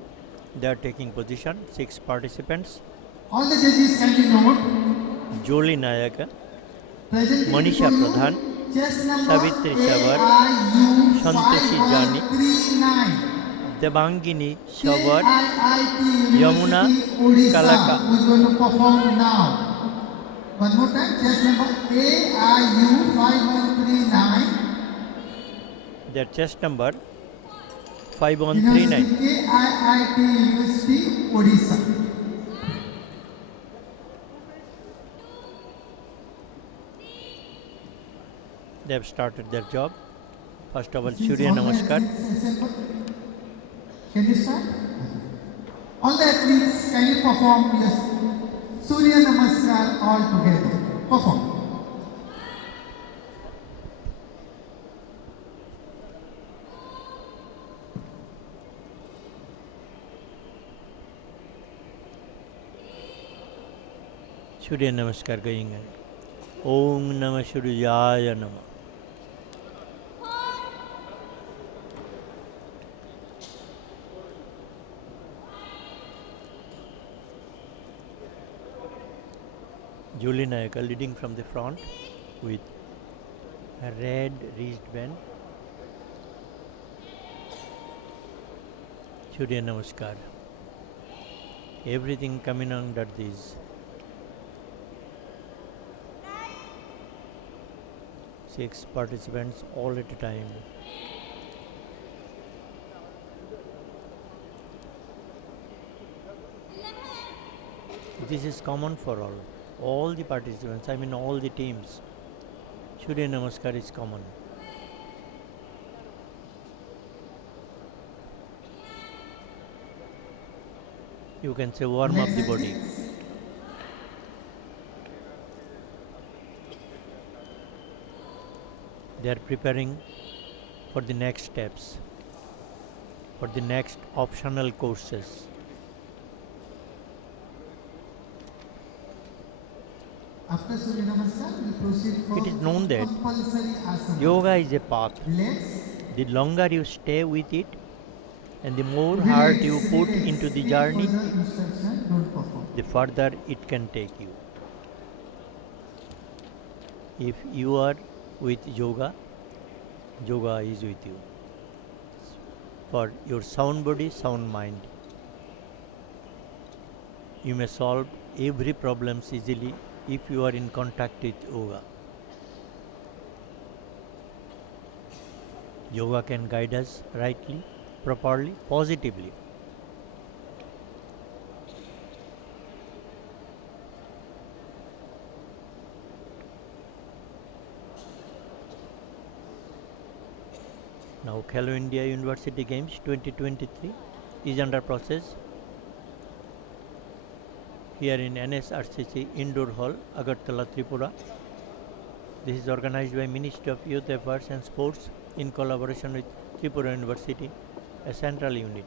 They are taking position. 6 participants. all the judges kindly note, Joli Nayak, presenting Manisha for you, Pradhan, chess number Savitri Savar, AIU Santoshi Jani, 5139. Devangini Savar, AIT Yamuna University, Odisha, Kalaka. who is going to perform now. One more time, chess number AIU 5139. Their chest number 5139. University, AIIT University, Odisha. They have started their job. First of all, Since Surya all the Namaskar. athletes assembled, can you start? All the athletes kindly perform yes, Surya Namaskar all together. Perform. Surya Namaskar going on. Om Namah Suryaya Namah. Julie Nayaka leading from the front with a red wristband. Surya Namaskar. Everything coming under these. 6 participants all at a time. This is common for all the participants, I mean all the teams. Surya Namaskar is common. You can say warm up the body. They are preparing for the next steps, for the next optional courses. After Surya Namaskar, we proceed for It is known that compulsory asana. yoga is a path. Legs, The longer you stay with it and the more heart you put into the journey, instruction, don't perform. the further it can take you. If you are with yoga, yoga is with you. for your sound body, sound mind. You may solve every problem easily if you are in contact with yoga. Yoga can guide us rightly, properly, positively. Now Khelo India University Games 2023 is under process here in NSRCC Indoor Hall, Agartala, Tripura. This is organized by Ministry of Youth Affairs and Sports in collaboration with Tripura University, a central unit.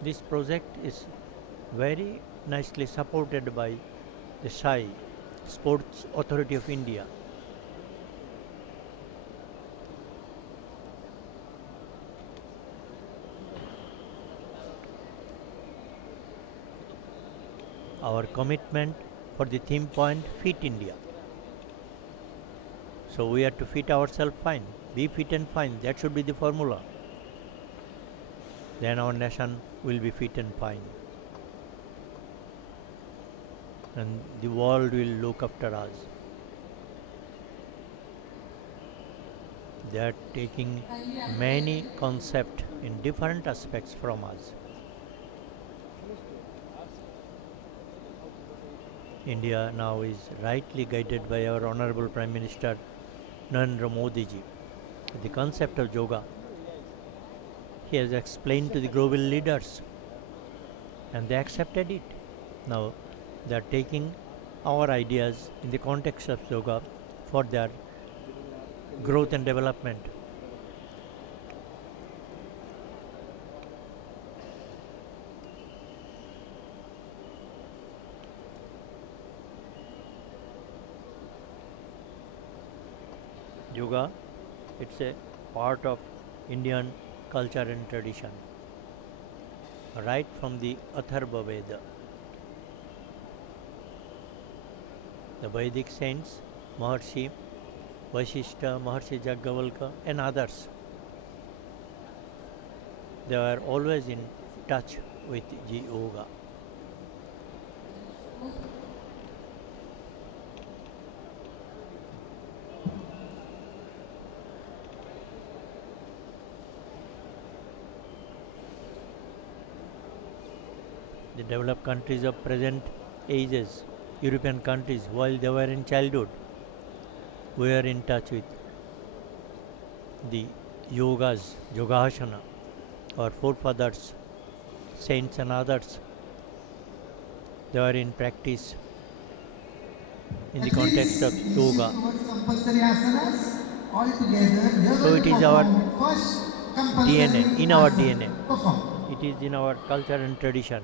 This project is very nicely supported by the SAI, Sports Authority of India. Our commitment for the theme point, Fit India. So we have to fit ourselves fine, be fit and fine, that should be the formula. Then our nation will be fit and fine. And the world will look after us. They are taking many concepts in different aspects from us. India now is rightly guided by our Honorable Prime Minister Narendra Modi ji. The concept of yoga, he has explained to the global leaders and they accepted it. Now they are taking our ideas in the context of yoga for their growth and development. Yoga, it's a part of Indian culture and tradition, right from the Atharva Veda. The Vedic saints, Maharshi Vashishta, Maharshi Jaggavalka and others, they were always in touch with the yoga. The developed countries of present ages, European countries, while they were in childhood, we are in touch with the yogas, Yogasana, our forefathers, saints and others. They were in practice in the context of yoga. So it is our DNA, in our DNA. It is in our culture and tradition.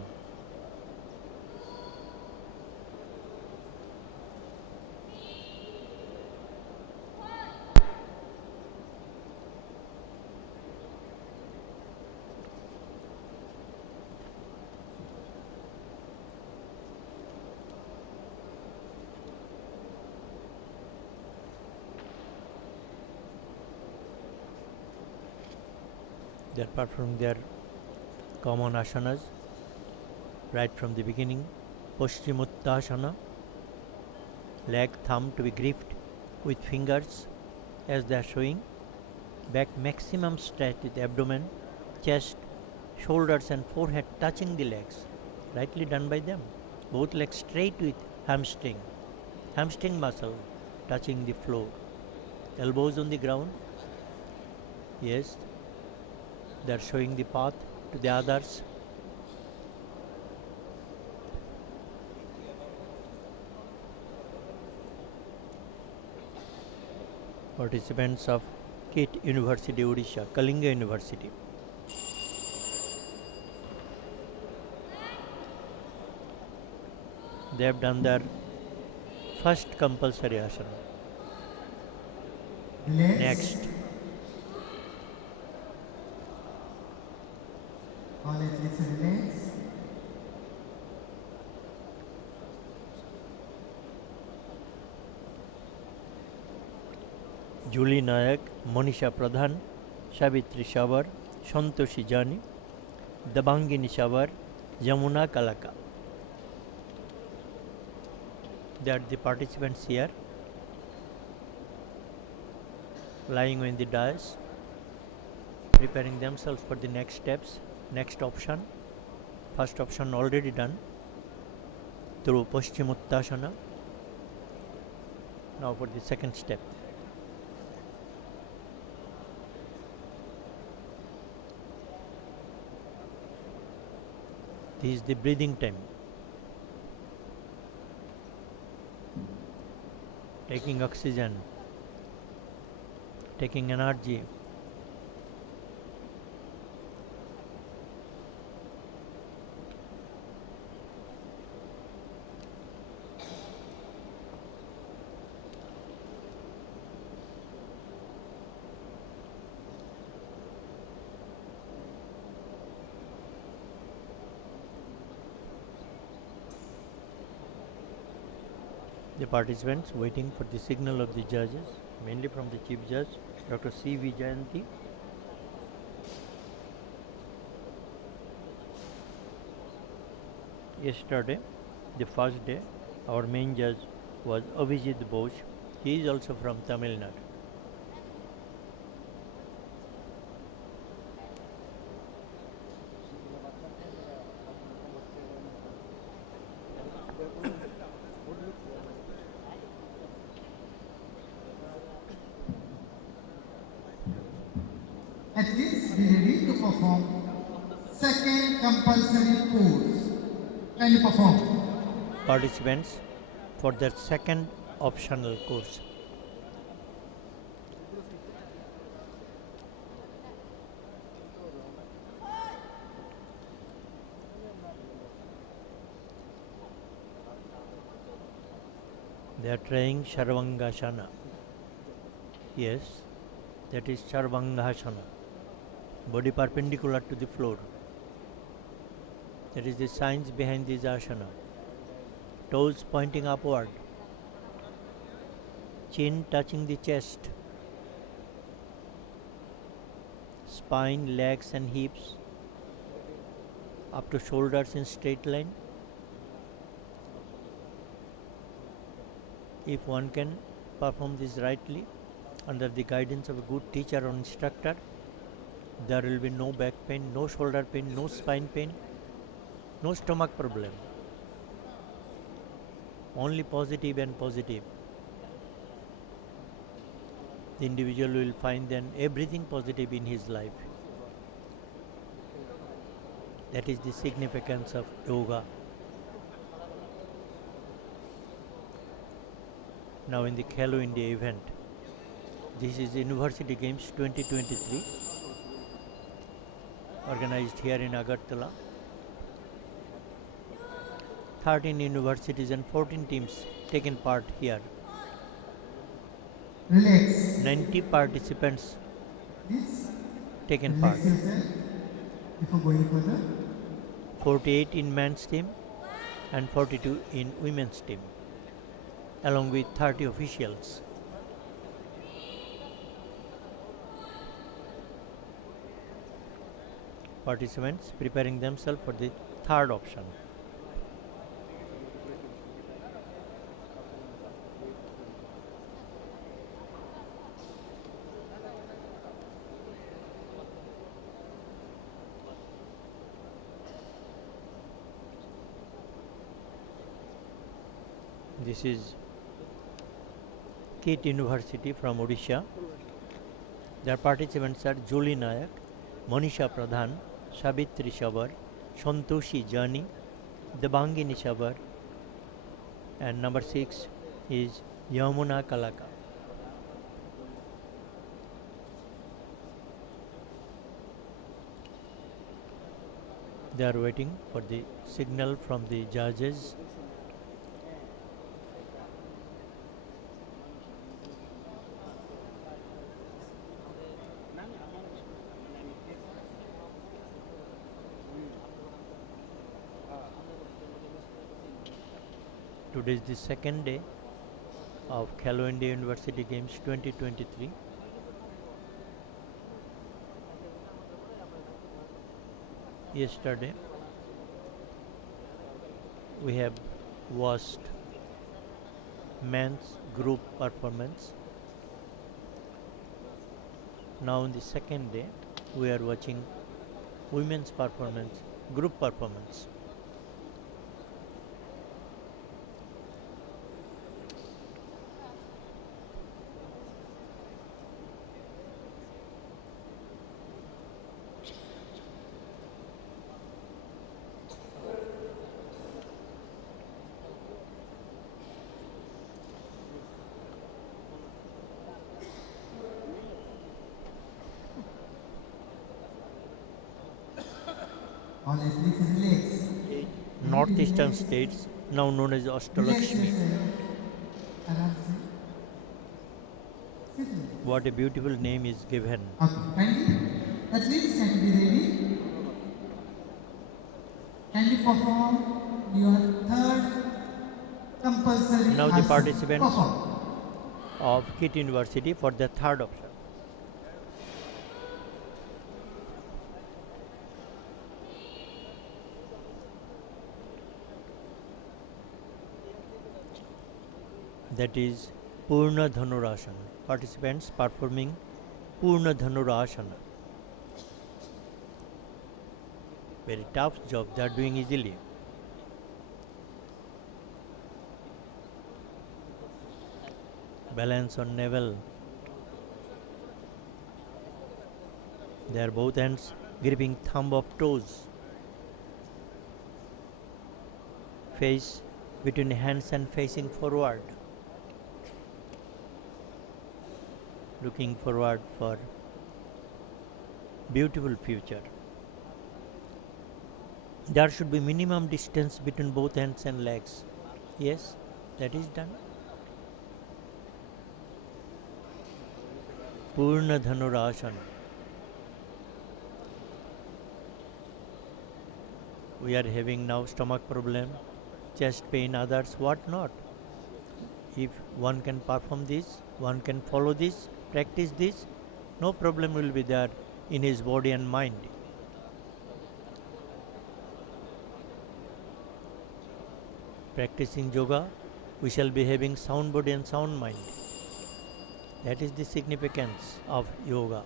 They are performing their common asanas right from the beginning. Paschimottanasana, leg, thumb to be gripped with fingers as they are showing. Back maximum stretch with abdomen, chest, shoulders and forehead touching the legs. Rightly done by them. Both legs straight with hamstring. Hamstring muscle touching the floor. Elbows on the ground. Yes. They are showing the path to the others. Participants of KIT University, Odisha, Kalinga University. They have done their first compulsory asana. Next. All athletes and relax. Julie Nayak, Monisha Pradhan, Savitri Shavar, Santoshi Jani, Dabangini Shavar, Yamuna Kalaka. They are the participants here, lying on the dais, preparing themselves for the next steps, next option. First option already done through Paschimottanasana. Now for the second step. This is the breathing time. Taking oxygen, taking energy. The participants waiting for the signal of the judges, mainly from the Chief Judge, Dr. C.V. Jayanti. Yesterday, the first day, our main judge was Abhijit Bose. He is also from Tamil Nadu. At least be ready to perform second compulsory pose. Can you perform? Participants for their second optional course. They are trying Sarvangasana. Yes, that is Sarvangasana. Body perpendicular to the floor. That is the science behind this asana. Toes pointing upward. Chin touching the chest. Spine, legs and hips up to shoulders in straight line. If one can perform this rightly under the guidance of a good teacher or instructor, there will be no back pain, no shoulder pain, no spine pain, no stomach problem. Only positive and positive. The individual will find then everything positive in his life. That is the significance of yoga. Now in the Khelo India event, this is University Games 2023, organized here in Agartala. 13 universities and 14 teams taken part here. Relax. 90 participants Please taken part. relax yourself before going further. 48 in men's team and 42 in women's team, along with 30 officials. Participants preparing themselves for the third option. This is KIT University from Odisha. Their participants are Julie Nayak, Monisha Pradhan, Savitri Shavar, Santoshi Jani, Dabangini Shavar, and number 6 is Yamuna Kalaka. They are waiting for the signal from the judges. Today is the second day of Khelo India University Games 2023. Yesterday we have watched men's group performance. Now on the second day we are watching women's performance, group performance. All athletes relax. Northeastern states, now known as Relax Ashtalakshmi. yourself. आराम से. Sit. What a beautiful name is given. Okay, kindly. Athletes, can you be ready? Can you perform your third compulsory Now the asana? participants Perform. of KIT University for the third option. That is Purna Dhanurasana. Participants performing Purna Dhanurasana. Very tough job, they are doing easily. Balance on navel. Their both hands gripping thumb of toes. Face between hands and facing forward. Looking forward for beautiful future. There should be minimum distance between both hands and legs. Yes, that is done. Purna Dhanurasana. We are having now stomach problem, chest pain, others, what not. If one can perform this, one can follow this, practice this, no problem will be there in his body and mind. Practicing yoga, we shall be having sound body and sound mind. That is the significance of yoga.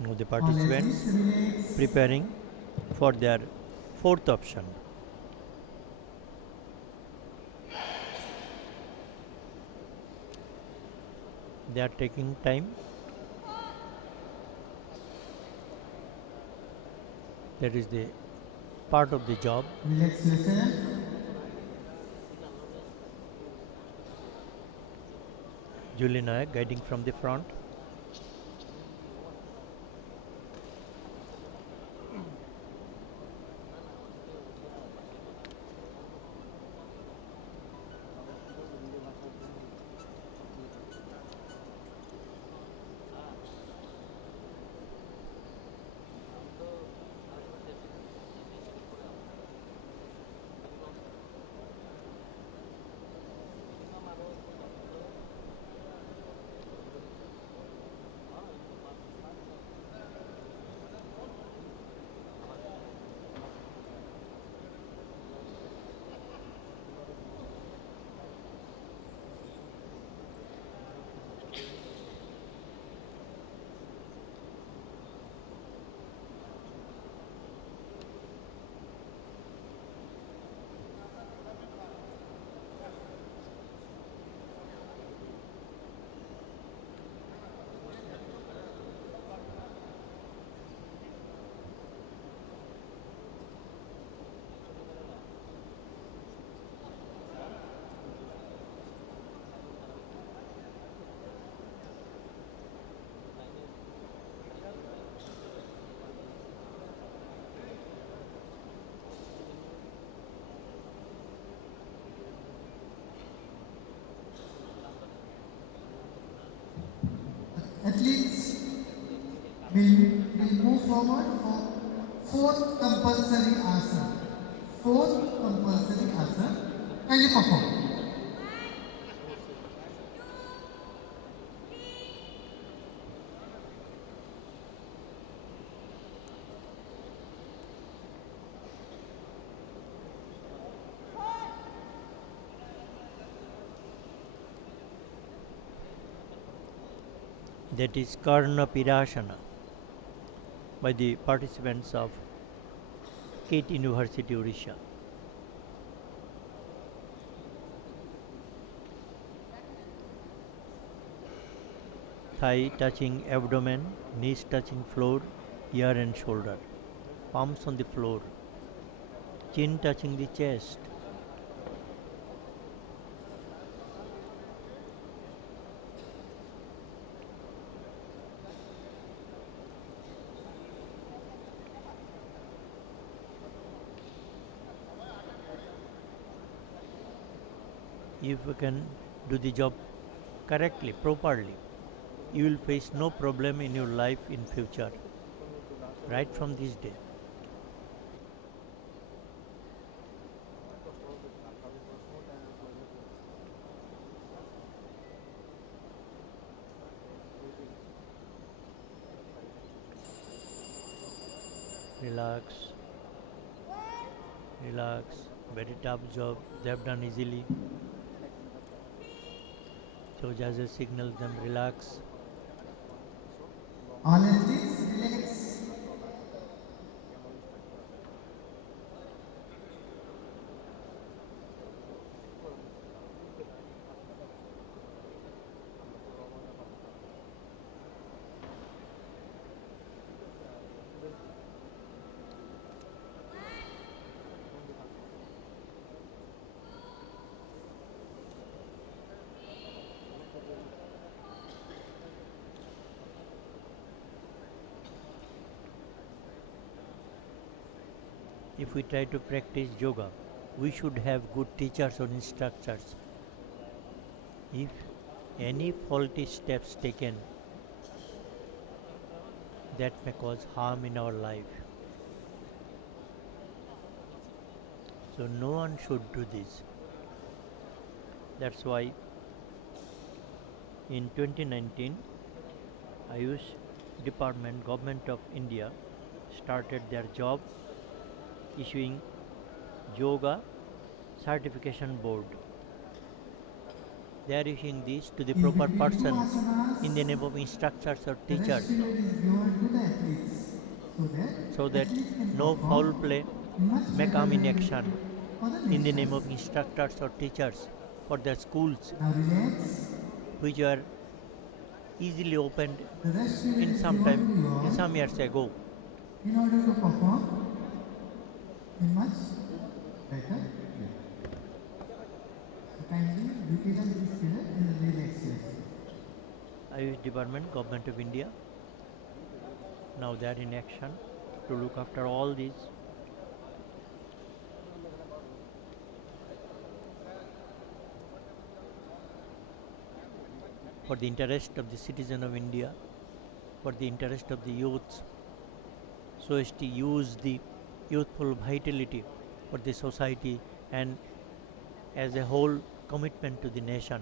Now the participants preparing for their fourth option. They are taking time. That is the part of the job. Relax yourself. Julie Nayak guiding from the front. Athletes will move forward for fourth compulsory asana. Fourth compulsory asana. Kindly perform. That is Karna Pirashana by the participants of Kate University, Odisha. Thigh touching abdomen, knees touching floor, ear and shoulder. Palms on the floor, chin touching the chest. If you can do the job correctly, properly, you will face no problem in your life in future, right from this day. Relax, relax, very tough job, they have done easily. So just a signal them relax. All athletes, relax. If we try to practice yoga, we should have good teachers or instructors. If any faulty steps taken, that may cause harm in our life. So no one should do this. That's why in 2019, AIU Department, Government of India started their job issuing Yoga Certification Board. They are issuing this to the In proper between two persons asanas, in the name of instructors or the rest teachers, period is given to the athletes so that athletes can no foul perform play in much may better come in way action for the in next the name class. of instructors or teachers for their schools, Now relax. which were easily opened The rest period in is some given time, to you in all some years ago. in order to perform in much better way. So kindly utilize this period and relax yourself. AIU Department, Government of India, now they are in action to look after all these. For the interest of the citizen of India, for the interest of the youth, so as to use the youthful vitality for the society and as a whole commitment to the nation.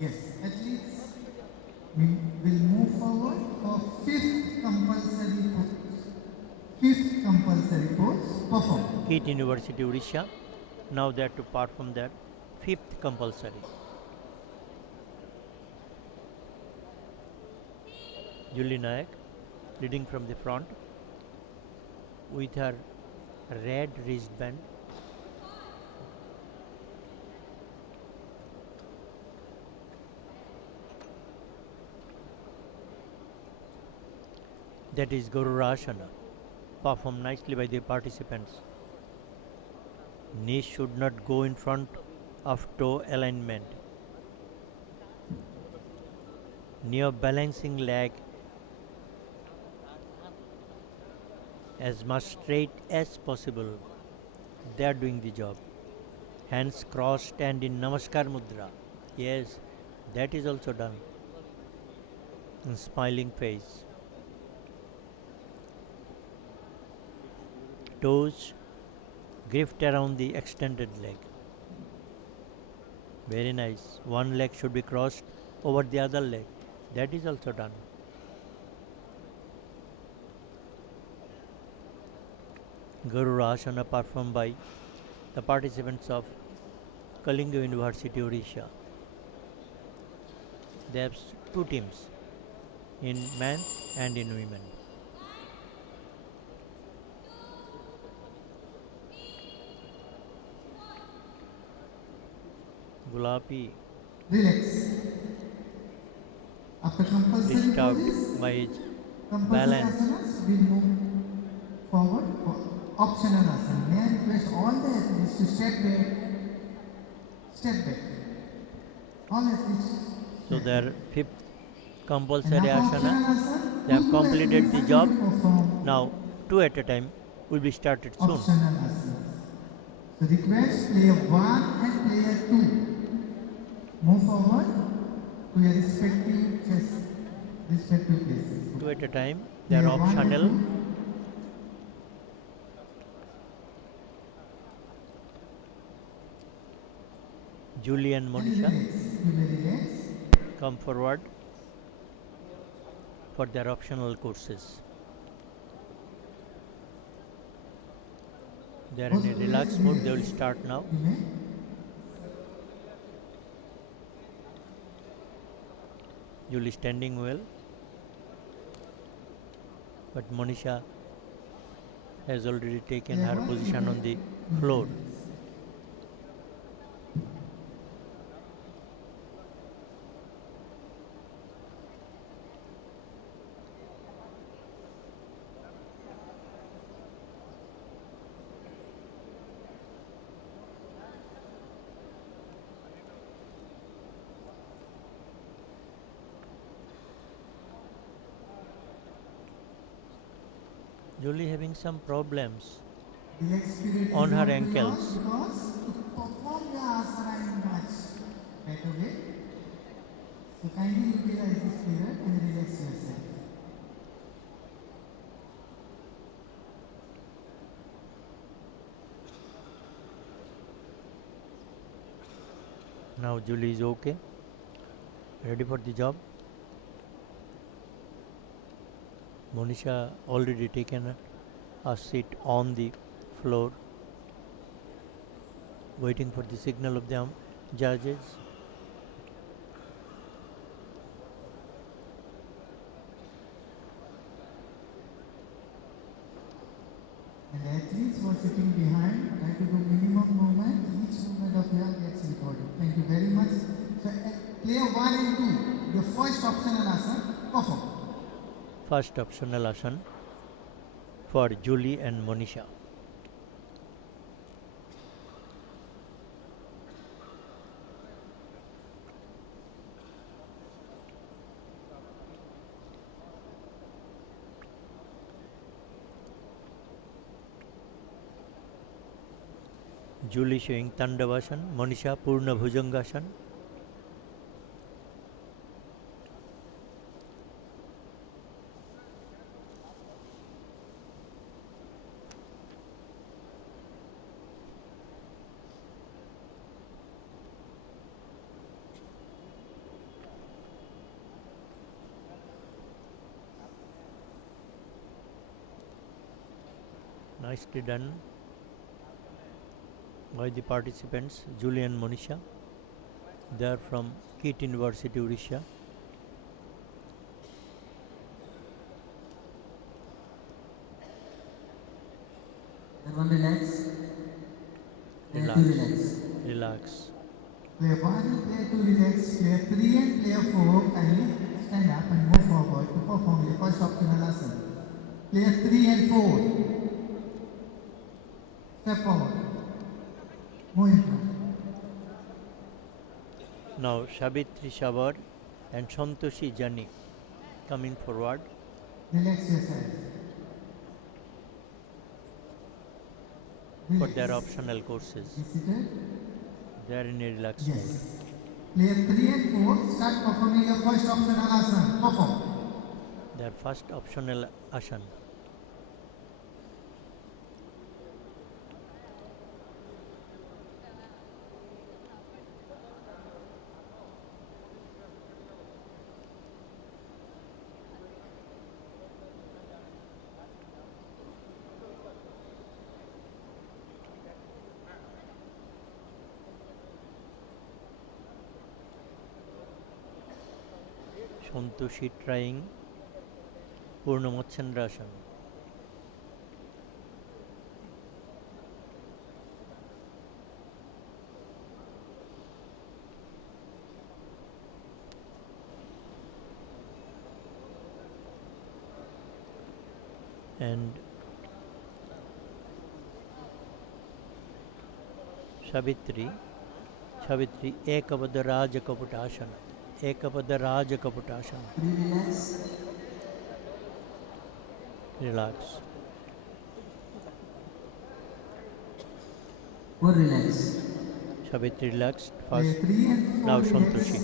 Yes, athletes we will move forward for fifth compulsory pose. Fifth compulsory pose. Perform. KIT University, Odisha, now they are to perform their fifth compulsory. Julie Nayak leading from the front with her red wristband. That is Garurasana, performed nicely by the participants. Knees should not go in front of toe alignment. Near balancing leg as much straight as possible. They are doing the job. Hands crossed and in Namaskar Mudra. Yes, that is also done. and smiling face. Toes grift around the extended leg. Very nice. One leg should be crossed over the other leg. That is also done. Garura Asana performed by the participants of Kalinga University, Odisha. They have two teams, in men and in women. Gulapi Relax. After compulsory disturbed poses, by his compulsory balance. asanas will move forward for optional asana. May I request all the athletes to step back, step back. All athletes. So step their back. fifth And compulsory now asana, optional asana. they have two completed the athletes job. will perform Now two at a time will be started soon. optional asanas. So request player 1 and player 2 move forward to your respective places. Two at a time. They are Player 1 and optional. 2. Julie and And Monisha relax. You may relax. come forward for their optional courses. They are in a relaxed mode. They will start now. You may. Julie standing well, but Monisha has already taken her position on the floor. Julie having some problems Relax period on is her not ankles. because to perform the asana in much better way. So kindly utilize this period and relax yourself. Now Julie is okay, ready for the job. Monisha already taken a seat on the floor, waiting for the signal of the judges. And the athletes who are sitting behind try to do minimum movement. Each movement of yours gets recorded. Thank you very much. So player 1 and 2, your first optional asana, perform. First optional asana for Julie and Monisha. Julie showing Tandavasana, Monisha Purna Bhujangasana. Nicely done by the participants, Julie and Monisha. They are from KIT University, Odisha. Everyone relax. Player 2 relax. Relax. Player 1 and player 2 relax. Player 3 and player 4 kindly stand up and move forward to perform your first optional asana. Player 3 and 4. Step forward. Move in front. Now Savitri Shavar and Santoshi Jani coming forward. Relax yourself. For their optional courses. Be seated. They are in a relaxed Yes. mode. Player 3 and 4 start performing your first optional asana. Perform. their first optional asana. Santoshi trying Purnamachandrasana. And Savitri Ekabada Raja Kaputasana. Ekabada Raja Kaputasana. Relax. Relax. Or relax. Savitri relaxed Player first. 3 and 4 Now relax. Santoshi.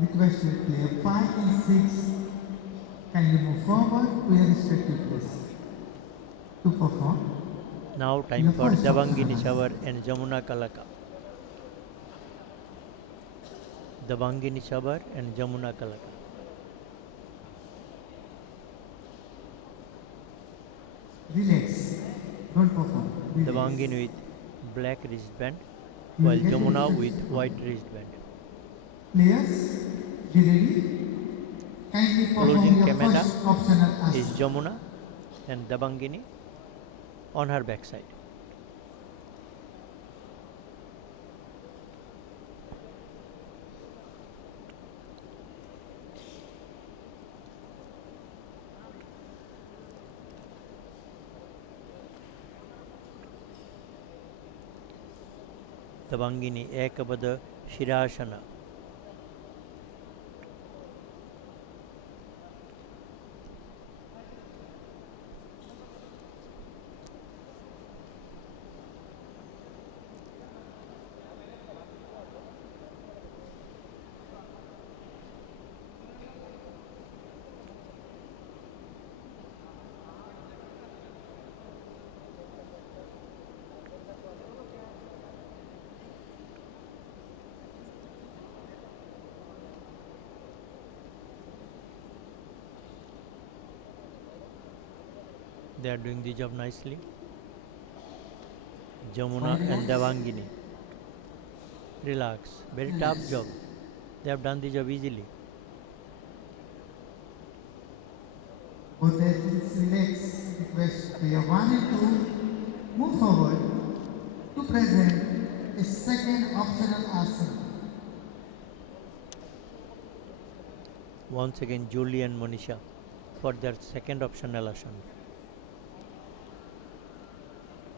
Request with player 5 and 6. Kindly move forward to your respective place to perform. Now time Your for first Dabangini asana. shower and Jamuna Kalaka. Dabangini shower and Jamuna Kalaka. Relax. Don't perform. Relax. Dabangini with black wristband, You while will get Jamuna instructions with from white wristband. Players, be ready. Kindly perform Closing your camera first optional is asana. Jamuna and Dabangini on her backside. Dabangini Ekabada Shirashana. They are doing the job nicely. Jamuna and Devangini. Relax. Very tough job. They have done the job easily. Both athletes relax. Request player 1 and 2 move forward to present a second optional asana. Once again, Julie and Monisha for their second optional asana.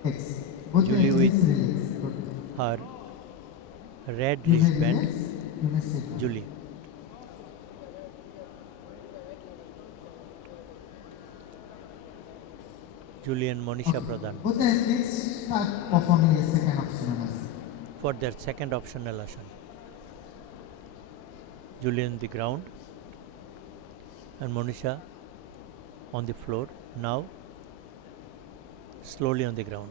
X. Both Julie athletes with relax. her red You may wristband. relax. You may sit down. Julie. Julie and Monisha Pradhan Both athletes start performing a second optional asana. for their second optional asana. Julie on the ground and Monisha on the floor. Now slowly on the ground.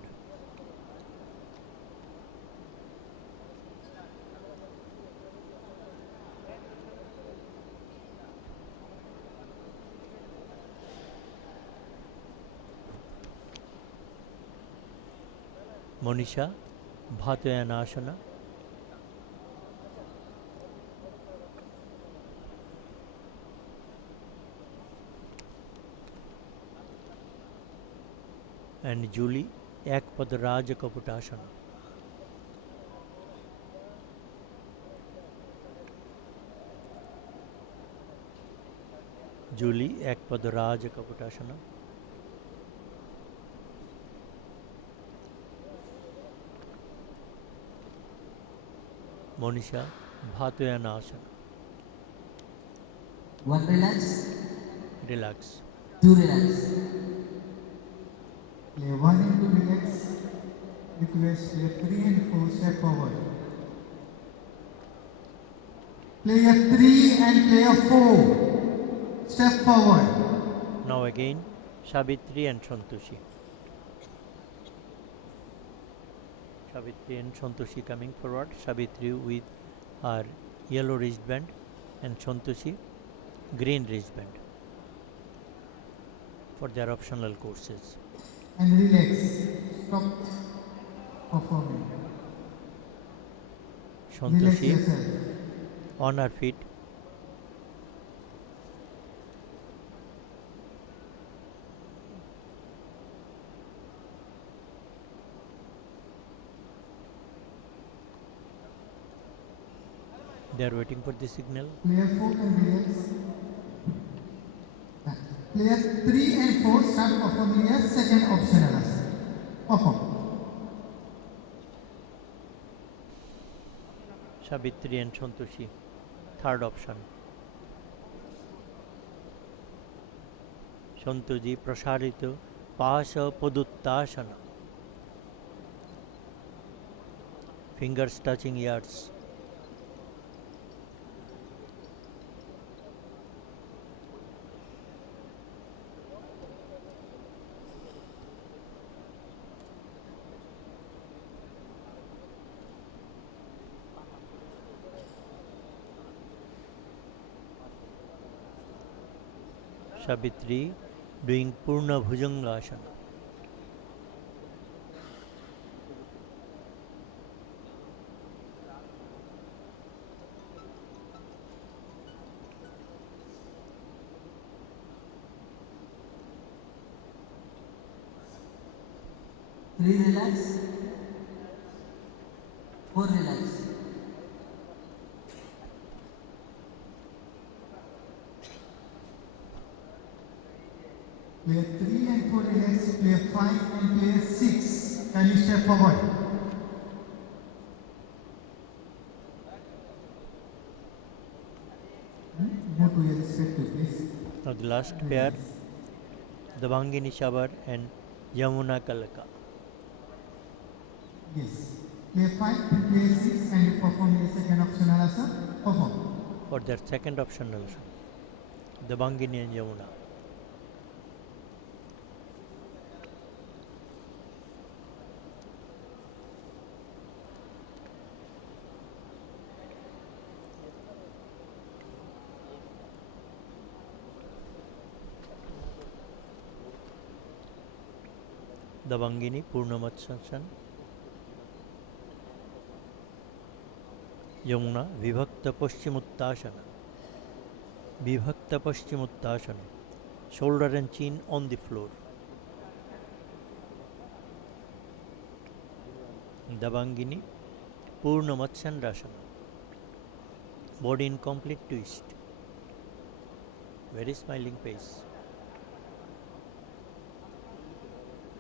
Monisha Bhatyanasana. And Julie Ekpadraja Kaputasana. Julie Ekpadraja Kaputasana. Monisha Bhatyanasana. 1 relax. Relax. 2 relax. Player 1 and 2 relax. Request player 3 and 4 step forward. Player 3 and player 4 step forward. Now again Savitri and Santoshi. Savitri and Santoshi coming forward. Savitri with her yellow wristband and Santoshi green wristband for their optional courses. And relax. Stop performing. Relax Santoshi yourself. on her feet. They are waiting for the signal. Player 4 can relax. Player 3 and 4 start performing a second optional asana. Perform. Savitri and Santoshi, third option. Santoshi Prasarito Pasa Paduttasana. Fingers touching ears. Savitri doing Purna Bhujangasana. Three relax. 4 relax. Player 3 and 4 relax. Player 5 and player 6. Can you step forward? Go to your respective place. Now the last pair, Devangini Shabar and Yamuna Kalaka. Yes. Player 5 and player 6 and you perform the second optional asana. Perform. For their second option also. Devangini and Yamuna. Devangini Purnamatsasana. Yamuna Vibhakta Paschimuttasana. Vibhakta Paschimuttasana. Shoulder and chin on the floor. Devangini Purnamatsyandrasana. Body in complete twist. Very smiling face.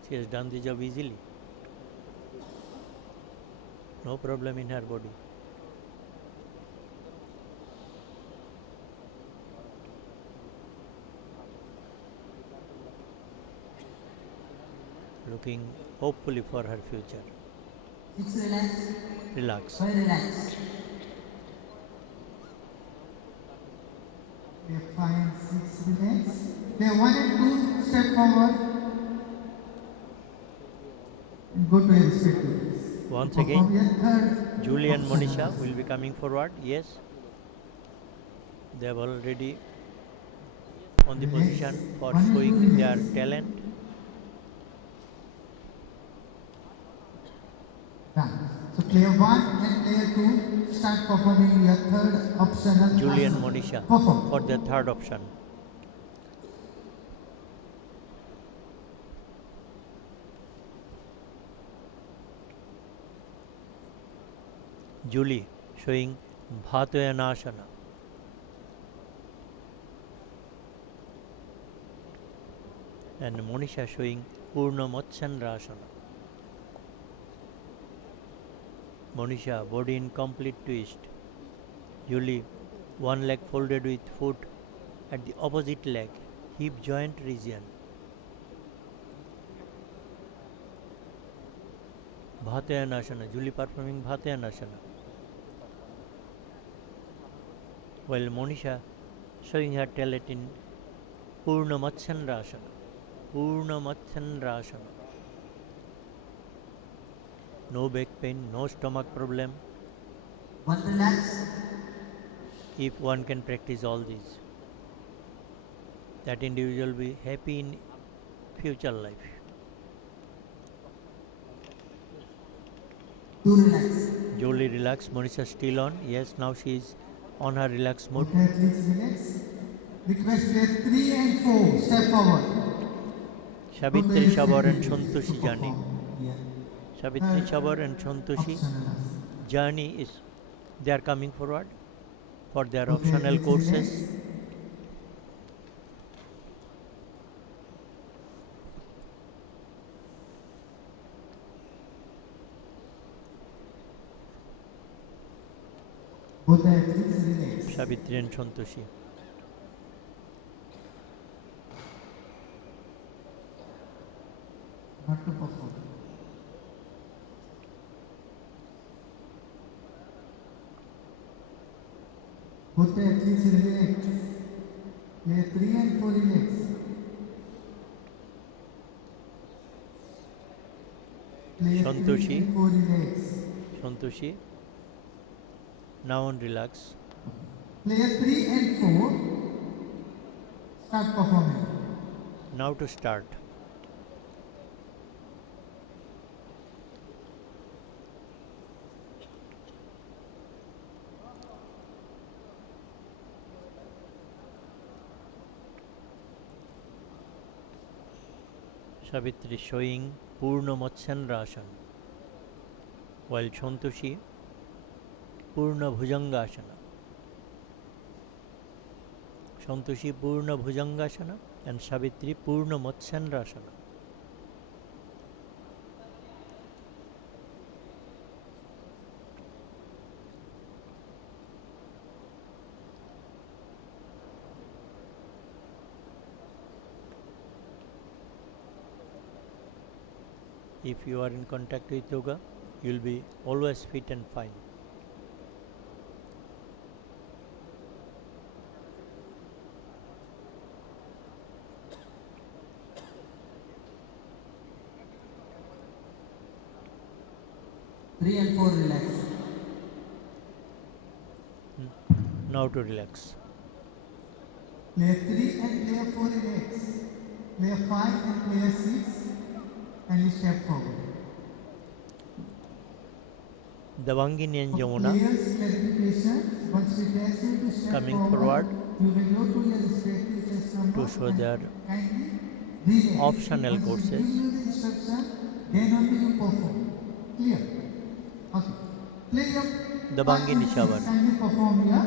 She has done the job easily. No problem in her body. Looking hopefully for her future. 6 relax. Relax. 5 relax. Player 5 and 6 relax. Player 1 and 2 step forward. Go to your respective place. Once Perform again, your third Julie and optional Monisha asana. will be coming forward. Yes. They have already on the position for showing their talent. Done. So player 1 and player 2 start performing your third optional Julie and asana. Monisha Perform. for their third option. Julie showing Bhatayanasana. And Monisha showing Purnamatsyandrasana. Monisha body in complete twist. Julie one leg folded with foot at the opposite leg, hip joint region. Bhatayanasana. Julie performing Bhatayanasana. While Monisha showing her talent in Purna Matsyendrasana. Purna Matsyendrasana. No back pain, no stomach problem. One relax. If one can practice all these, that individual will be happy in future life. Two relax. Jolie relax. Monisha still on. Yes, now she is on her relaxed mood. Okay, please relax. Request player 3 and 4. Step forward. Savitri Shabar and Santoshi Jani. Yeah. Savitri Shabar and Santoshi Optional. Jani is, they are coming forward for their Okay, optional please courses. relax. Both the athletes relax. Savitri and Santoshi. Not to perform. Both the athletes relax. Player 3 and 4 relax. Player 3 Santoshi. and 4 relax. Santoshi. Now on relax. Player 3 and 4 start performing. Now to start. Savitri showing Purna Matsyendrasana, while Santoshi Purna Bhujangasana. Santoshi Purna Bhujangasana and Savitri Purna Matsyendrasana. If you are in contact with yoga, you will be always fit and fine. Three and 4 relax. Now to relax. Player 3 and player 4 relax. Player 5 and player 6 and step forward. Davangini and For Yamuna players clarification, once we test you to step coming forward, forward you will go to your respective chest number to show and their kindly relax. optional Once we courses. give you the instruction, then only you perform. Clear? Okay. Player Davangini 5 and 6 shower. kindly perform your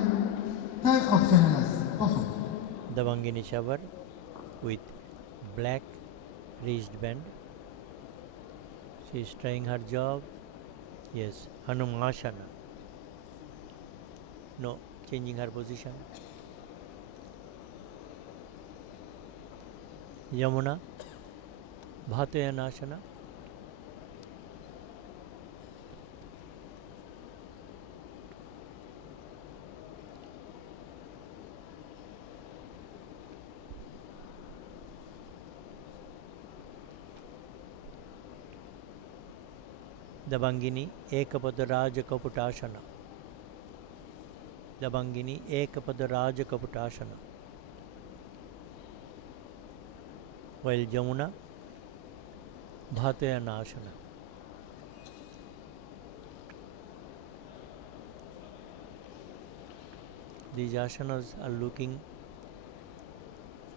third optional as perform. Davangini shower with black wristband. She is trying her job. Yes, Hanumasana. No, changing her position. Yamuna, Bhatayanasana. Davangini, Ekapada Raja Kaputasana. Davangini, Ekapada Raja Kaputasana. While Jamuna, Bhatayanasana. These asanas are looking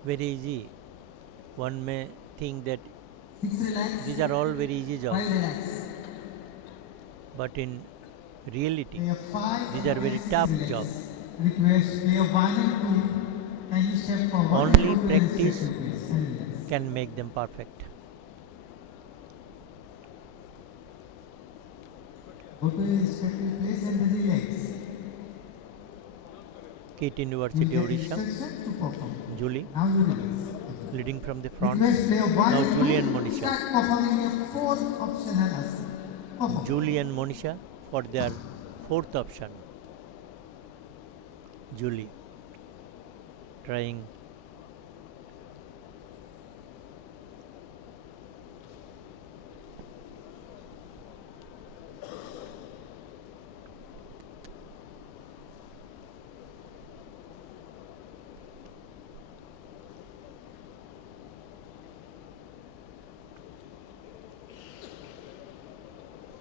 very easy. One may think that 6 relax. these are all very easy 5 jobs, relax. but in reality, Player 5 these are very tough relax. jobs. Request player 1 and 2 kindly step forward. Only and go to your practice respective place and relax. can make them perfect. Go to your respective place and relax. KIT You University, get Odisha. instruction to perform. Julie, Now you relax. leading from the front. Request player 1 Now and 2 Julie and Monisha. start performing your fourth optional asana. Perform. Julie and Monisha for their fourth option. Julie trying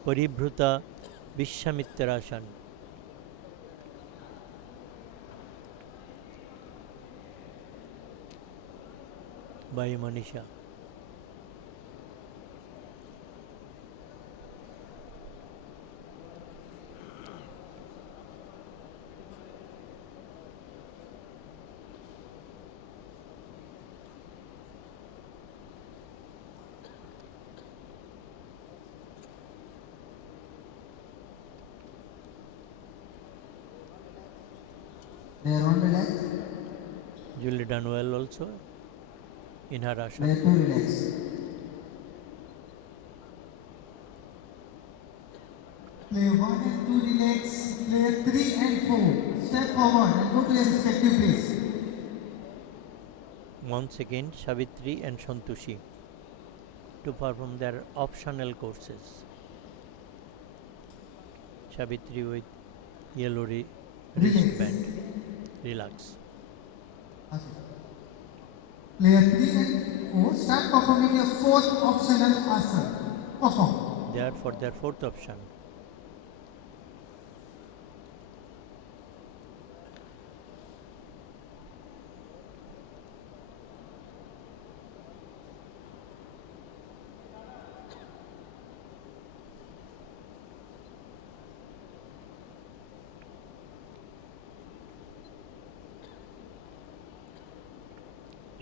Paribhruta Vishwamitrasana by Manisha. Layer 1 relax. Julie done well also in her Layer asana. 2 relax. Layer 1 and 2 relax. Layer 3 and 4. Step forward and go to your respective place. Once again, Savitri and Santoshi to perform their optional courses. Savitri with yellow wristband. Relax. Okay. Layer 3 and 4. Start performing your fourth optional asana. Perform. They are for their fourth option.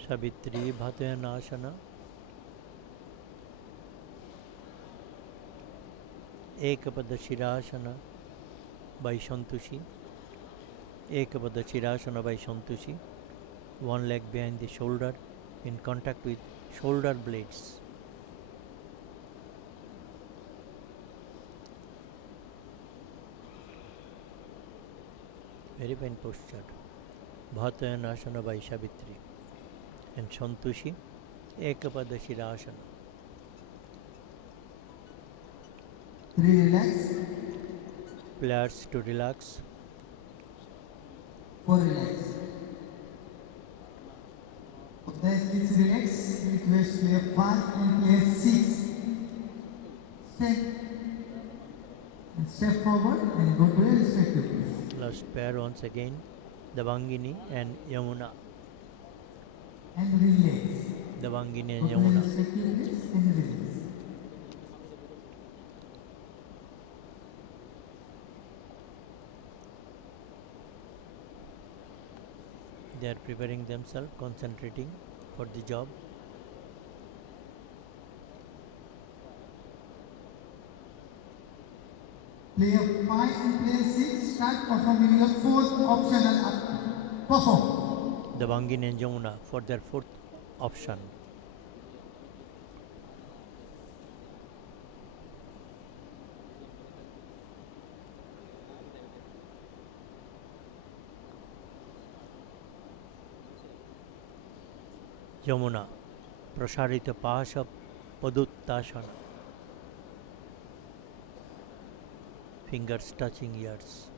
Savitri Bhatanasana, Ekapada Shirasana by Santoshi, Ekapada Shirasana by Santoshi, one leg behind the shoulder in contact with shoulder blades. Very fine posture. Bhatanasana by Savitri and Santoshi, Ekapada Shirasana. 3 relax. Players to relax. 4 relax. Then please relax. Request player 5 and player 6. Step forward and go to your respective place. Last pair once again, Devangini and Yamuna. And relax. Devangini Go and to your Yamuna. respective place and relax. They are preparing themselves, concentrating for the job. Player 5 and player 6 start performing your fourth optional asana. Perform. Devangini and Yamuna for their fourth option. Yamuna, Prasarita Pasha Paduttasana. Fingers touching ears.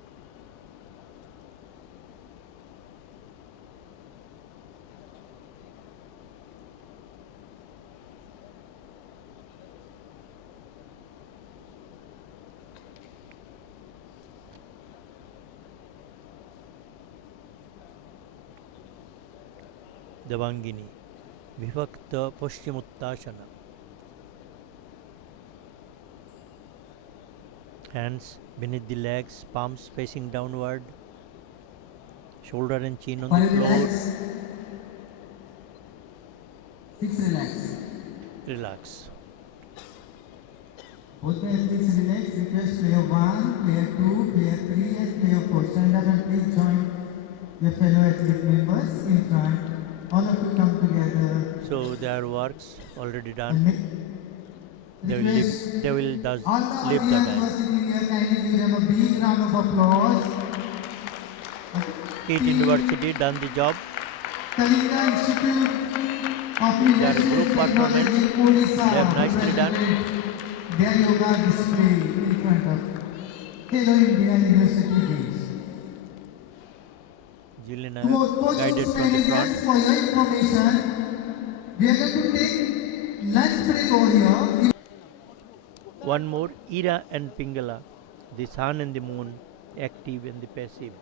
Devangini, Vivakta Paschimuttasana. Hands beneath the legs, palms facing downward, shoulder and chin on the 5 floor. relax. 6 relax. Relax. Both the athletes relax. Request player 1, player 2, player 3 and player 4. Stand up and please join your fellow athlete members in front. All of you come together. So their works already And done. They will thus all the leave the audience dance. sitting here, kindly give them a big round of applause. KIT University done the job. Kalinga Institute of Their Leadership group performance, Technology, Odisha, they have nicely done. their yoga display in front of Khelo India University Games. Julian To most guided from the front. for your information, we are going to take lunch break over here. One more, Ira and Pingala, the sun and the moon, active and the passive.